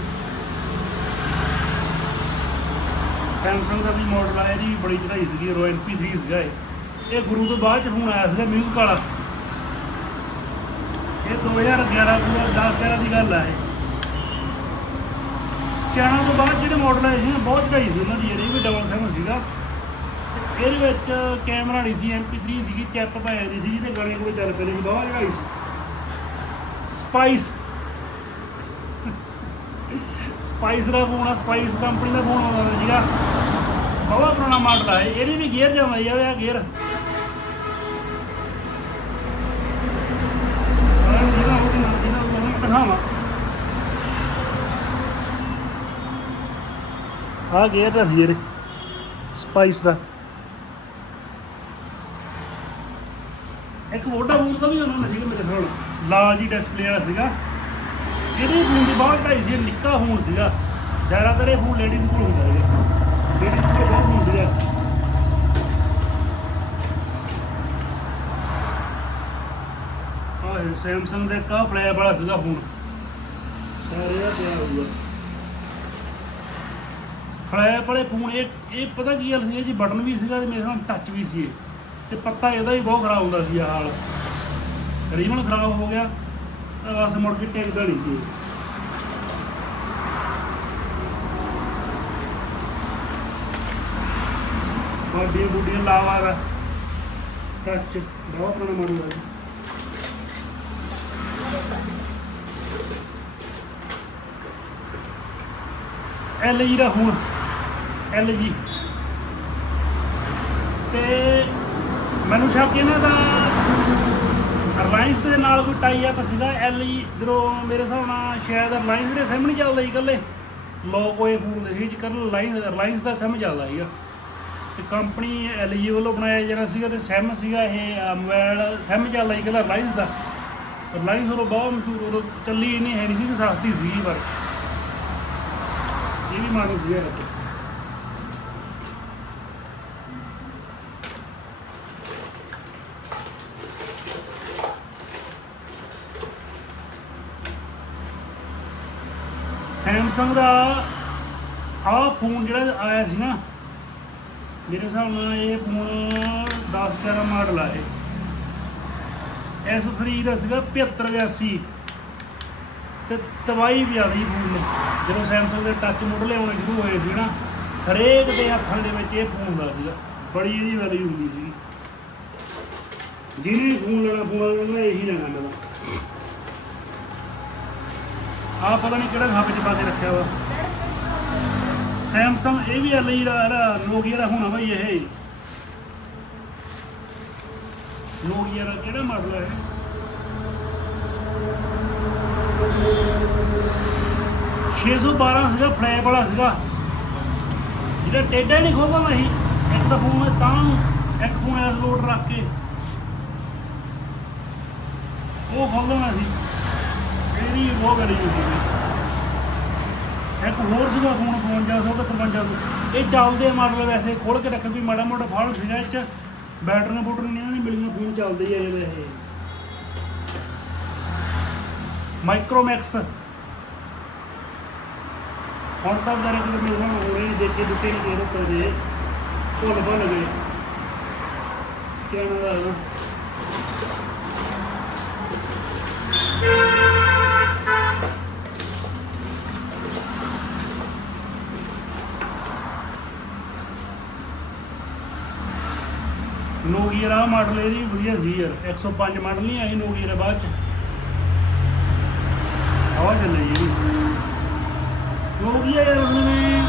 ਸੈਮਸੰਗ ਦਾ ਵੀ ਮਾਡਲ ਆਇਆ ਜੀ, ਬੜੀ ਚੜਾਈ ਸੀਗੀ ਰੋਇਲ P3 ਸੀਗਾ ਇਹ। ਇਹ ਗੁਰੂ ਤੋਂ ਬਾਅਦ ਚ ਫੋਨ ਆਇਆ ਸੀਗਾ ਮਿਊਜ਼ਿਕ ਵਾਲਾ। ਇਹ 2011 ਪੂਰਾ 10 11 ਦੀ ਗੱਲ ਆ ਇਹ। ਚਾਣਾ ਤੋਂ ਬਾਅਦ ਜਿਹੜੇ ਮਾਡਲ ਆਏ ਸੀ ਨਾ, ਬਹੁਤ ਚੜਾਈ ਸੀ ਉਹਨਾਂ ਦੀ ਇਹ ਵੀ ਡਬਲ ਸੈਵਨ ਸੀਗਾ। ਤੇ ਇਹਦੇ ਵਿੱਚ ਕੈਮਰਾ ਨਹੀਂ ਸੀ MP3 ਸੀਗੀ ਚੈਪ ਪਾਇਆ ਨਹੀਂ ਸੀ ਜਿਹਦੇ ਗਾਣੇ ਕੋਲ ਚੱਲ ਪਏ ਸੀ ਬਹੁਤ ਚੜਾਈ ਸੀ। ਸਪਾਈਸ ਸਪਾਈਸ ਦਾ ਫੋਨ ਆ ਸਪਾਈਸ ਕੰਪਨੀ ਦਾ ਫੋਨ ਆਉਂਦਾ ਸੀਗਾ। ਬਹੁਤ ਪੁਰਾਣਾ ਮਾਡਲ ਆ ਇਹ। ਇਹਦੀ ਵੀ ਗੇਅਰ ਜਾਂਦਾ ਜਾਵੇ ਆ ਗੇਅਰ ਜਿਹਦਾ ਉਹ ਨਾ ਜਿਹਦਾ ਉਹ ਨਾ ਦਿਖਾਵਾਂ ਆ ਗੇਅਰ ਦਾ ਸੀ ਇਹਦੇ ਸਪਾਈਸ ਦਾ। ਇੱਕ ਮੋਟਾ ਫੋਨ ਦਾ ਵੀ ਉਹਨਾਂ ਨੇ ਸੀਗਾ ਮੇਰੇ ਕੋਲ। ਲਾਲ ਜੀ ਡਿਸਪਲੇ ਵਾਲਾ ਸੀਗਾ। ਇਹਦੇ ਫੋਨ ਦੀ ਬਹੁਤ ਢਾਈ ਸੀ ਨਿੱਕਾ ਫੋਨ ਸੀਗਾ। ਜ਼ਿਆਦਾਤਰ ਇਹ ਫੋਨ ਲੇਡੀਜ਼ ਕੋਲ ਹੁੰਦਾ ਹੈਗਾ ਲੇਡੀਜ਼ ਕੋਲ ਬਹੁਤ ਫੋਨ ਸੀਗਾ। ਆਹ ਸੈਮਸੰਗ ਦੇ ਕਾ ਫਲੈਪ ਵਾਲਾ ਸੀਗਾ ਫੋਨ ਸਾਰੇ ਆ ਪਿਆ ਹੋਊਗਾ। ਫਲੈਪ ਵਾਲੇ ਫੋਨ, ਇਹ ਇਹ ਪਤਾ ਕੀ ਗੱਲ ਸੀ, ਇਹ ਜੀ ਬਟਨ ਵੀ ਸੀਗਾ ਤੇ ਮੇਰੇ ਨਾਲ ਟੱਚ ਵੀ ਸੀ ਇਹ। ਤੇ ਪੱਤਾ ਇਹਦਾ ਹੀ ਬਹੁਤ ਖਰਾਬ ਹੁੰਦਾ ਸੀ ਆਹ ਹਾਲ। ਰੀਮਨ ਖਰਾਬ ਹੋ ਗਿਆ, ਤਾਂ ਬਸ ਮੁੜ ਕੇ ਟਿਕਦਾ ਨਹੀਂ ਸੀ ਇਹ। ਬਾਡੀਆਂ ਲਾਵਾ ਦਾ। ਟੱਚ ਬਹੁਤ ਪੁਰਾਣਾ ਮਾਡਲ ਹੈ ਜੀ ਐਲ ਜੀ ਦਾ ਹੁਣ ਐਲ ਜੀ ਤੇ ਮੈਨੂੰ ਸ਼ੱਕ ਇਹਨਾਂ ਦਾ ਰਿਲਾਇੰਸ ਦੇ ਨਾਲ ਕੋਈ ਟਾਈ ਅਪ ਸੀਗਾ। ਐਲ ਜੀ ਜਦੋਂ ਮੇਰੇ ਹਿਸਾਬ ਨਾਲ ਸ਼ਾਇਦ ਰਿਲਾਇੰਸ ਦੇ ਸਿਮ ਨਹੀਂ ਚੱਲਦਾ ਸੀ ਇਕੱਲੇ। ਲੋਕ ਫੋਨ ਦੇ ਸੀ ਕਰ ਰਿਲਾਇੰਸ ਰਿਲਾਇੰਸ ਦਾ ਸਿਮ ਚੱਲਦਾ ਸੀਗਾ। ਤੇ ਕੰਪਨੀ ਐਲ ਜੀ ਵੱਲੋਂ ਬਣਾਇਆ ਜਾਣਾ ਸੀਗਾ ਤੇ ਸੈਮ ਸੀਗਾ ਇਹ ਮੋਬਾਈਲ ਸਿਮ ਚੱਲਦਾ ਸੀ ਇਕੱਲਾ ਰਿਲਾਇੰਸ ਦਾ। ਰਿਲਾਇੰਸ ਉਦੋਂ ਬਹੁਤ ਮਸ਼ਹੂਰ, ਉਦੋਂ ਚੱਲੀ ਇੰਨੀ ਹੈ ਨਹੀਂ ਸੀ ਸਸਤੀ ਸੀ ਪਰ ਇਹ ਵੀ ਮਾਡਲ ਸੀਗਾ ਇੱਕ। ਸੈਮਸੰਗ ਦਾ ਆਹ ਫੋਨ ਜਿਹੜਾ ਆਇਆ ਸੀ ਨਾ, ਮੇਰੇ ਹਿਸਾਬ ਨਾਲ ਇਹ ਫੋਨ 10 11 ਮਾਡਲ ਆ ਇਹ। S3 ਦਾ ਸੀਗਾ 7582 ਤੇ ਤਬਾਈ ਵੀ ਆ ਗਈ ਫੋਨ ਨੇ। ਜਦੋਂ ਸੈਮਸੰਗ ਦੇ ਟੱਚ ਮਾਡਲ ਆਉਣੇ ਸ਼ੁਰੂ ਹੋਏ ਸੀ ਨਾ, ਹਰੇਕ ਦੇ ਹੱਥਾਂ ਦੇ ਵਿੱਚ ਇਹ ਫੋਨ ਦਾ ਸੀਗਾ। ਬੜੀ ਇਹਦੀ ਵੈਲਿਊ ਹੁੰਦੀ ਸੀ ਜਿਹਨੇ ਫੋਨ ਲੈਣਾ ਫੋਨ ਲੈਣਾ ਇਹੀ ਲੈਣਾ ਮੇਰਾ ਆ ਪਤਾ ਨਹੀਂ ਕਿਹੜਾ ਹੱਬ ਚ ਪਾ ਕੇ ਰੱਖਿਆ ਵਾ। ਸੈਮਸੰਗ ਇਹ ਵੀ ਲਈ ਦਾ ਨੋਕੀਆ ਦਾ ਹੋਣਾ ਬਈ ਇਹ। ਨੋਕੀਆ ਦਾ ਕਿਹੜਾ ਮਾਡਲ ਹੈ ਇਹ? 612 ਸੀਗਾ ਫਲੈਪ ਵਾਲਾ ਸੀਗਾ। ਜਿਹੜਾ ਟੇਡਾ ਨਹੀਂ ਖੋਲਦਾ ਨਹੀਂ ਇੱਕ ਤਾਂ ਫੋਨ ਮੈਂ ਤਾਂ ਨੂੰ, ਇੱਕ ਫੋਨ ਐਸ ਲੋਡ ਰੱਖ ਕੇ। ਉਹ ਖੋਲਣਾ ਸੀ। ਇਹਦੀ ਬਹੁਤ ਗੜੀ ਹੁੰਦੀ ਇੱਕ ਹੋਰ ਸੀਗਾ ਫੋਨ 55 ਤੇ 53 ਇਹ ਚੱਲਦੇ ਮਾਡਲ ਵੈਸੇ ਖੋਲ ਕੇ ਰੱਖੇ ਕੋਈ ਮਾੜਾ ਮੋਟਾ ਫਾਲਟ ਸੀਗਾ ਇਹ ਚ। ਬੈਟਰੀਆਂ ਬੂਟਰੀਆਂ ਨਹੀਂ ਇਹਨਾਂ ਮਿਲੀਆਂ ਫੋਨ ਚੱਲਦੇ ਹੀ ਆ ਇਹਦੇ ਇਹ। ਮਾਈਕਰੋਮੈਕਸ ਹੁਣ ਤਾਂ ਵਿਚਾਰੇ ਕੋਲ ਮੇਰੇ ਹੋ ਰਹੇ ਦੇਖੇ ਦਿੱਤੇ ਨਹੀਂ ਇਹਦੇ ਕਦੇ ਭੁੱਲ ਭੁੱਲ ਗਏ। ਕਿਆ ਨਾਮ ਦਾ ਇਹਦਾ? ਨੋਕੀਆ ਦਾ ਮਾਡਲ ਇਹਦੀ ਵਧੀਆ ਸੀ ਯਾਰ 105 ਮਾਡਲ ਨਹੀਂ ਆਈ ਨੋਕੀਆ ਬਾਅਦ ਚ। ਹਵਾ ਚੱਲੇ ਜੀ। ਨੋਕੀਆ ਯਾਰ ਉਹਨੇ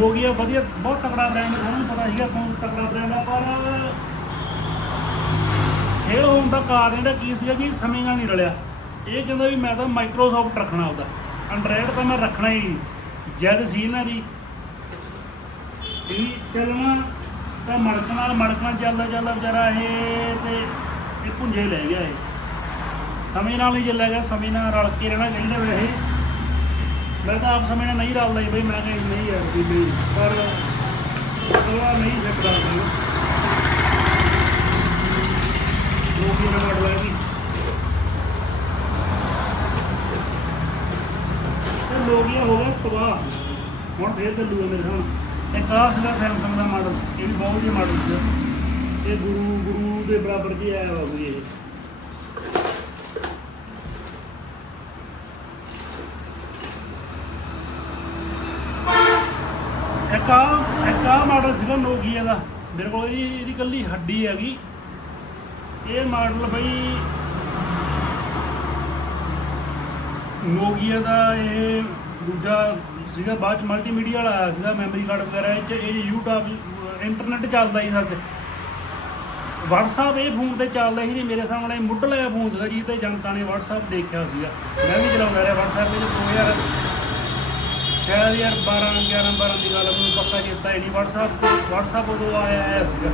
ਨੋਕੀਆ ਵਧੀਆ, ਬਹੁਤ ਤਕੜਾ ਬ੍ਰਾਂਡ ਤੁਹਾਨੂੰ ਪਤਾ ਸੀਗਾ ਕੌਣ ਤਕੜਾ ਬ੍ਰਾਂਡ ਆ, ਪਰ ਇਹ ਹੋਣ ਦਾ ਕਾਰਨ ਇਹਦਾ ਕੀ ਸੀਗਾ ਕਿ ਸਮੇਂ ਨਾਲ ਨਹੀਂ ਰਲਿਆ। ਇਹ ਕਹਿੰਦਾ ਵੀ ਮੈਂ ਤਾਂ ਮਾਈਕਰੋਸਾਫਟ ਰੱਖਣਾ ਉਹਦਾ ਐਂਡਰਾਇਡ ਤਾਂ ਮੈਂ ਰੱਖਣਾ ਹੀ ਨਹੀਂ। ਜਦ ਸੀ ਇਹਨਾਂ ਦੀ। ਇਹ ਚੱਲਣਾ ਤਾਂ ਮੜਕ ਨਾਲ ਮੜਕਣਾ ਚੱਲਦਾ ਚੱਲਦਾ ਵਿਚਾਰਾ ਇਹ ਤੇ ਇਹ ਪੁੰਜੇ ਲੈ ਗਿਆ ਇਹ। ਸਮੇਂ ਨਾਲ ਹੀ ਚੱਲਿਆ ਗਿਆ, ਸਮੇਂ ਨਾਲ ਰਲ ਕੇ ਰਹਿਣਾ ਚਾਹੀਦਾ ਵੈਸੇ ਮੈਂ ਤਾਂ ਆਪ ਸਮੇਂ ਨਾਲ ਨਹੀਂ ਰਲਦਾ ਜੀ ਬਈ, ਮੈਂ ਕਿਹਾ ਨਹੀਂ ਯਾਰ ਵੀ ਨਹੀਂ ਪਰ ਥੋੜਾ ਨਹੀਂ ਸਕਦਾ। ਲੋਕ ਇਹ ਮਾਡਲ ਹੈ ਵੀ ਤੇ ਲੋਕ ਇਹ ਹੋ ਗਿਆ ਤਬਾਹ। ਹੁਣ ਫੇਰ ਚੱਲੂਗਾ ਮੇਰੇ ਹੁਣ ਇੱਕ ਆਹ ਸੀਗਾ ਸੈਮਸੰਗ ਦਾ ਮਾਡਲ ਇਹ ਵੀ ਬਹੁਤ ਵਧੀਆ ਮਾਡਲ ਸੀ ਇਹ ਗੁਰੂ ਗੁਰੂ ਦੇ ਬਰਾਬਰ ਜੀ ਆਇਆ ਵਾ ਵੀ ਇਹ। ਇੱਕ ਆਹ ਇੱਕ ਆਹ ਮਾਡਲ ਸੀਗਾ ਨੋਕੀਆ ਦਾ। ਮੇਰੇ ਕੋਲ ਜੀ, ਇਹਦੀ ਕੱਲੀ ਹੱਡੀ ਹੈਗੀ। ਇਹ ਮਾਡਲ ਬਈ ਨੋਕੀਆ ਦਾ ਇਹ ਦੂਜਾ ਸੀਗਾ ਬਾਅਦ ਚ ਮਲਟੀਮੀਡੀਆ ਵਾਲਾ ਆਇਆ ਸੀਗਾ ਮੈਮਰੀ ਕਾਰਡ ਵਗੈਰਾ, ਇਹ 'ਚ ਇਹ YouTube ਇੰਟਰਨੈਟ ਚੱਲਦਾ ਸੀ ਸੱਚ WhatsApp ਇਹ ਫੋਨ ਤੇ ਚੱਲਦਾ ਸੀ ਜੀ ਮੇਰੇ ਸਾਹਮਣੇ ਮੁੱਢਲਾ ਜਿਹਾ ਫੋਨ ਸੀਗਾ ਜੀ, ਤੇ ਜਨਤਾ ਨੇ WhatsApp ਦੇਖਿਆ ਸੀਗਾ। ਮੈਂ ਵੀ ਚਲਾਉਂਦਾ ਰਿਹਾ WhatsApp ਇਹ 2000 ਸ਼ਾਇਦ ਯਾਰ 12 11 12 ਦੀ ਗੱਲ ਮੈਨੂੰ ਪੱਕਾ ਚੇਤਾ ਹੈ ਨਹੀਂ। WhatsApp ਤੇ WhatsApp ਉਦੋਂ ਆਇਆ ਆਇਆ ਸੀਗਾ।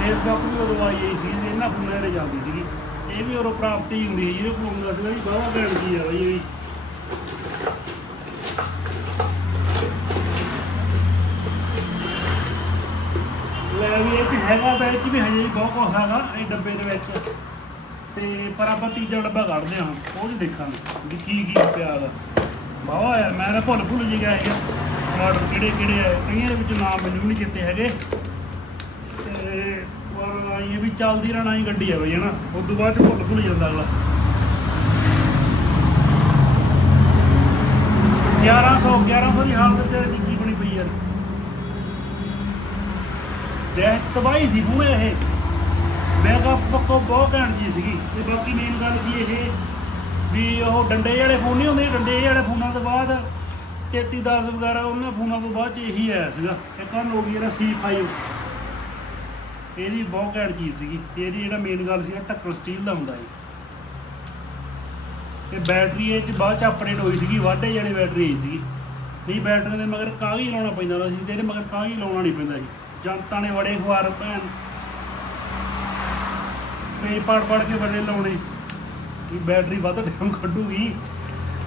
Facebook ਵੀ ਉਦੋਂ ਆਈ ਹੋਈ ਸੀ ਇਹਨਾਂ ਫੋਨਾਂ ਦੇ ਚੱਲਦੀ ਸੀਗੀ। ਇਹ ਵੀ ਉਦੋਂ ਪ੍ਰਾਪਤੀ ਹੁੰਦੀ ਸੀ ਜਿਹਦੇ ਕੋਲ ਹੁੰਦਾ ਸੀਗਾ ਵੀ ਬਾਹਲਾ ਭੈਣ ਕੀ ਆ ਬਈ ਇਹ ਵੀ। ਲੈ ਵੀ ਇਹ 'ਚ ਹੈਗਾ ਤਾਂ ਇਹ 'ਚ ਵੀ ਹਜੇ ਵੀ ਬਹੁਤ ਕੁਛ ਹੈਗਾ, ਇਹ ਡੱਬੇ ਦੇ ਵਿੱਚ। ਤੇ ਪਰ ਆਪਾਂ ਤੀਜਾ ਡੱਬਾ ਕੱਢਦੇ ਹਾਂ ਉਹ 'ਚ ਦੇਖਾਂਗੇ ਵੀ ਕੀ ਕੀ ਪਿਆ ਦਾ ਬਾਵਾ ਯਾਰ, ਮੈਂ ਤਾਂ ਭੁੱਲ ਭੁੱਲ ਜੀ ਹੈਗਾ ਮਾਡਲ ਕਿਹੜੇ ਕਿਹੜੇ ਆ, ਕਈਆਂ ਦੇ ਵਿੱਚ ਨਾਮ ਮੈਨੂੰ ਵੀ ਨਹੀਂ ਚੇਤੇ ਹੈਗੇ। ਤੇ ਪਰ ਆਈ ਇਹ ਵੀ ਚੱਲਦੀ ਰਹਿਣਾ ਹੀ ਗੱਡੀ ਆ ਬਈ, ਹਨਾ? ਉਸ ਤੋਂ ਬਾਅਦ 'ਚ ਭੁੱਲ ਭੁੱਲ ਜਾਂਦਾ ਅਗਲਾ। 1100 1100 ਦੀ ਹਾਲਤ ਤੇ ਇਹਦੀ ਕੀ ਬਣੀ ਪਈ ਯਾਰ ਦੇਖ ਤਬਾਹੀ ਸੀ ਬੂਏ ਇਹ। ਮੈਂ ਕਿਹਾ ਪੱਕੋ ਬਹੁਤ ਘੈਂਟ ਜੀ ਸੀਗੀ। ਤੇ ਬਾਕੀ ਮੇਨ ਗੱਲ ਸੀ ਇਹ ਵੀ ਉਹ ਡੰਡੇ ਵਾਲੇ ਫੋਨ ਨਹੀਂ ਹੁੰਦੇ, ਡੰਡੇ ਵਾਲੇ ਫੋਨਾਂ ਤੋਂ ਬਾਅਦ 3310 ਵਗੈਰਾ ਉਹਨਾਂ ਫੋਨਾਂ ਤੋਂ ਬਾਅਦ ਚ ਇਹੀ ਆਇਆ ਸੀਗਾ। ਇੱਕ ਆ ਨੋਕੀਆ ਦਾ C5 ਇਹਦੀ ਬਹੁਤ ਘੈਂਟ ਚੀਜ਼ ਸੀਗੀ। ਇਹਦੀ ਜਿਹੜਾ ਮੇਨ ਗੱਲ ਸੀ ਢੱਕਣ ਸਟੀਲ ਦਾ ਹੁੰਦਾ ਸੀ। ਤੇ ਬੈਟਰੀ ਇਹ ਚ ਬਾਅਦ ਚ ਅਪਡੇਟ ਹੋਈ ਸੀਗੀ, ਵਾਢੇ ਜਿਹੜੇ ਬੈਟਰੀ ਆਈ ਸੀਗੀ। ਨਹੀਂ ਬੈਟਰੀ ਦੇ ਮਗਰ ਕਾਗਜ਼ ਲਾਉਣਾ ਪੈਂਦਾ ਹੁੰਦਾ ਸੀ ਤੇ ਇਹਦੇ ਮਗਰ ਕਾਗਜ਼ ਲਾਉਣਾ ਨਹੀਂ ਪੈਂਦਾ ਸੀ। ਜਨਤਾ ਨੇ ਬੜੇ ਖੁਆਰ ਭੈਣ। ਪੇ ਪੜ ਪੜ ਕੇ ਬੜੇ ਲਾਉਣੇ। ਕਿ ਬੈਟਰੀ ਵੱਧ ਟਾਈਮ ਕੱਢੂਗੀ।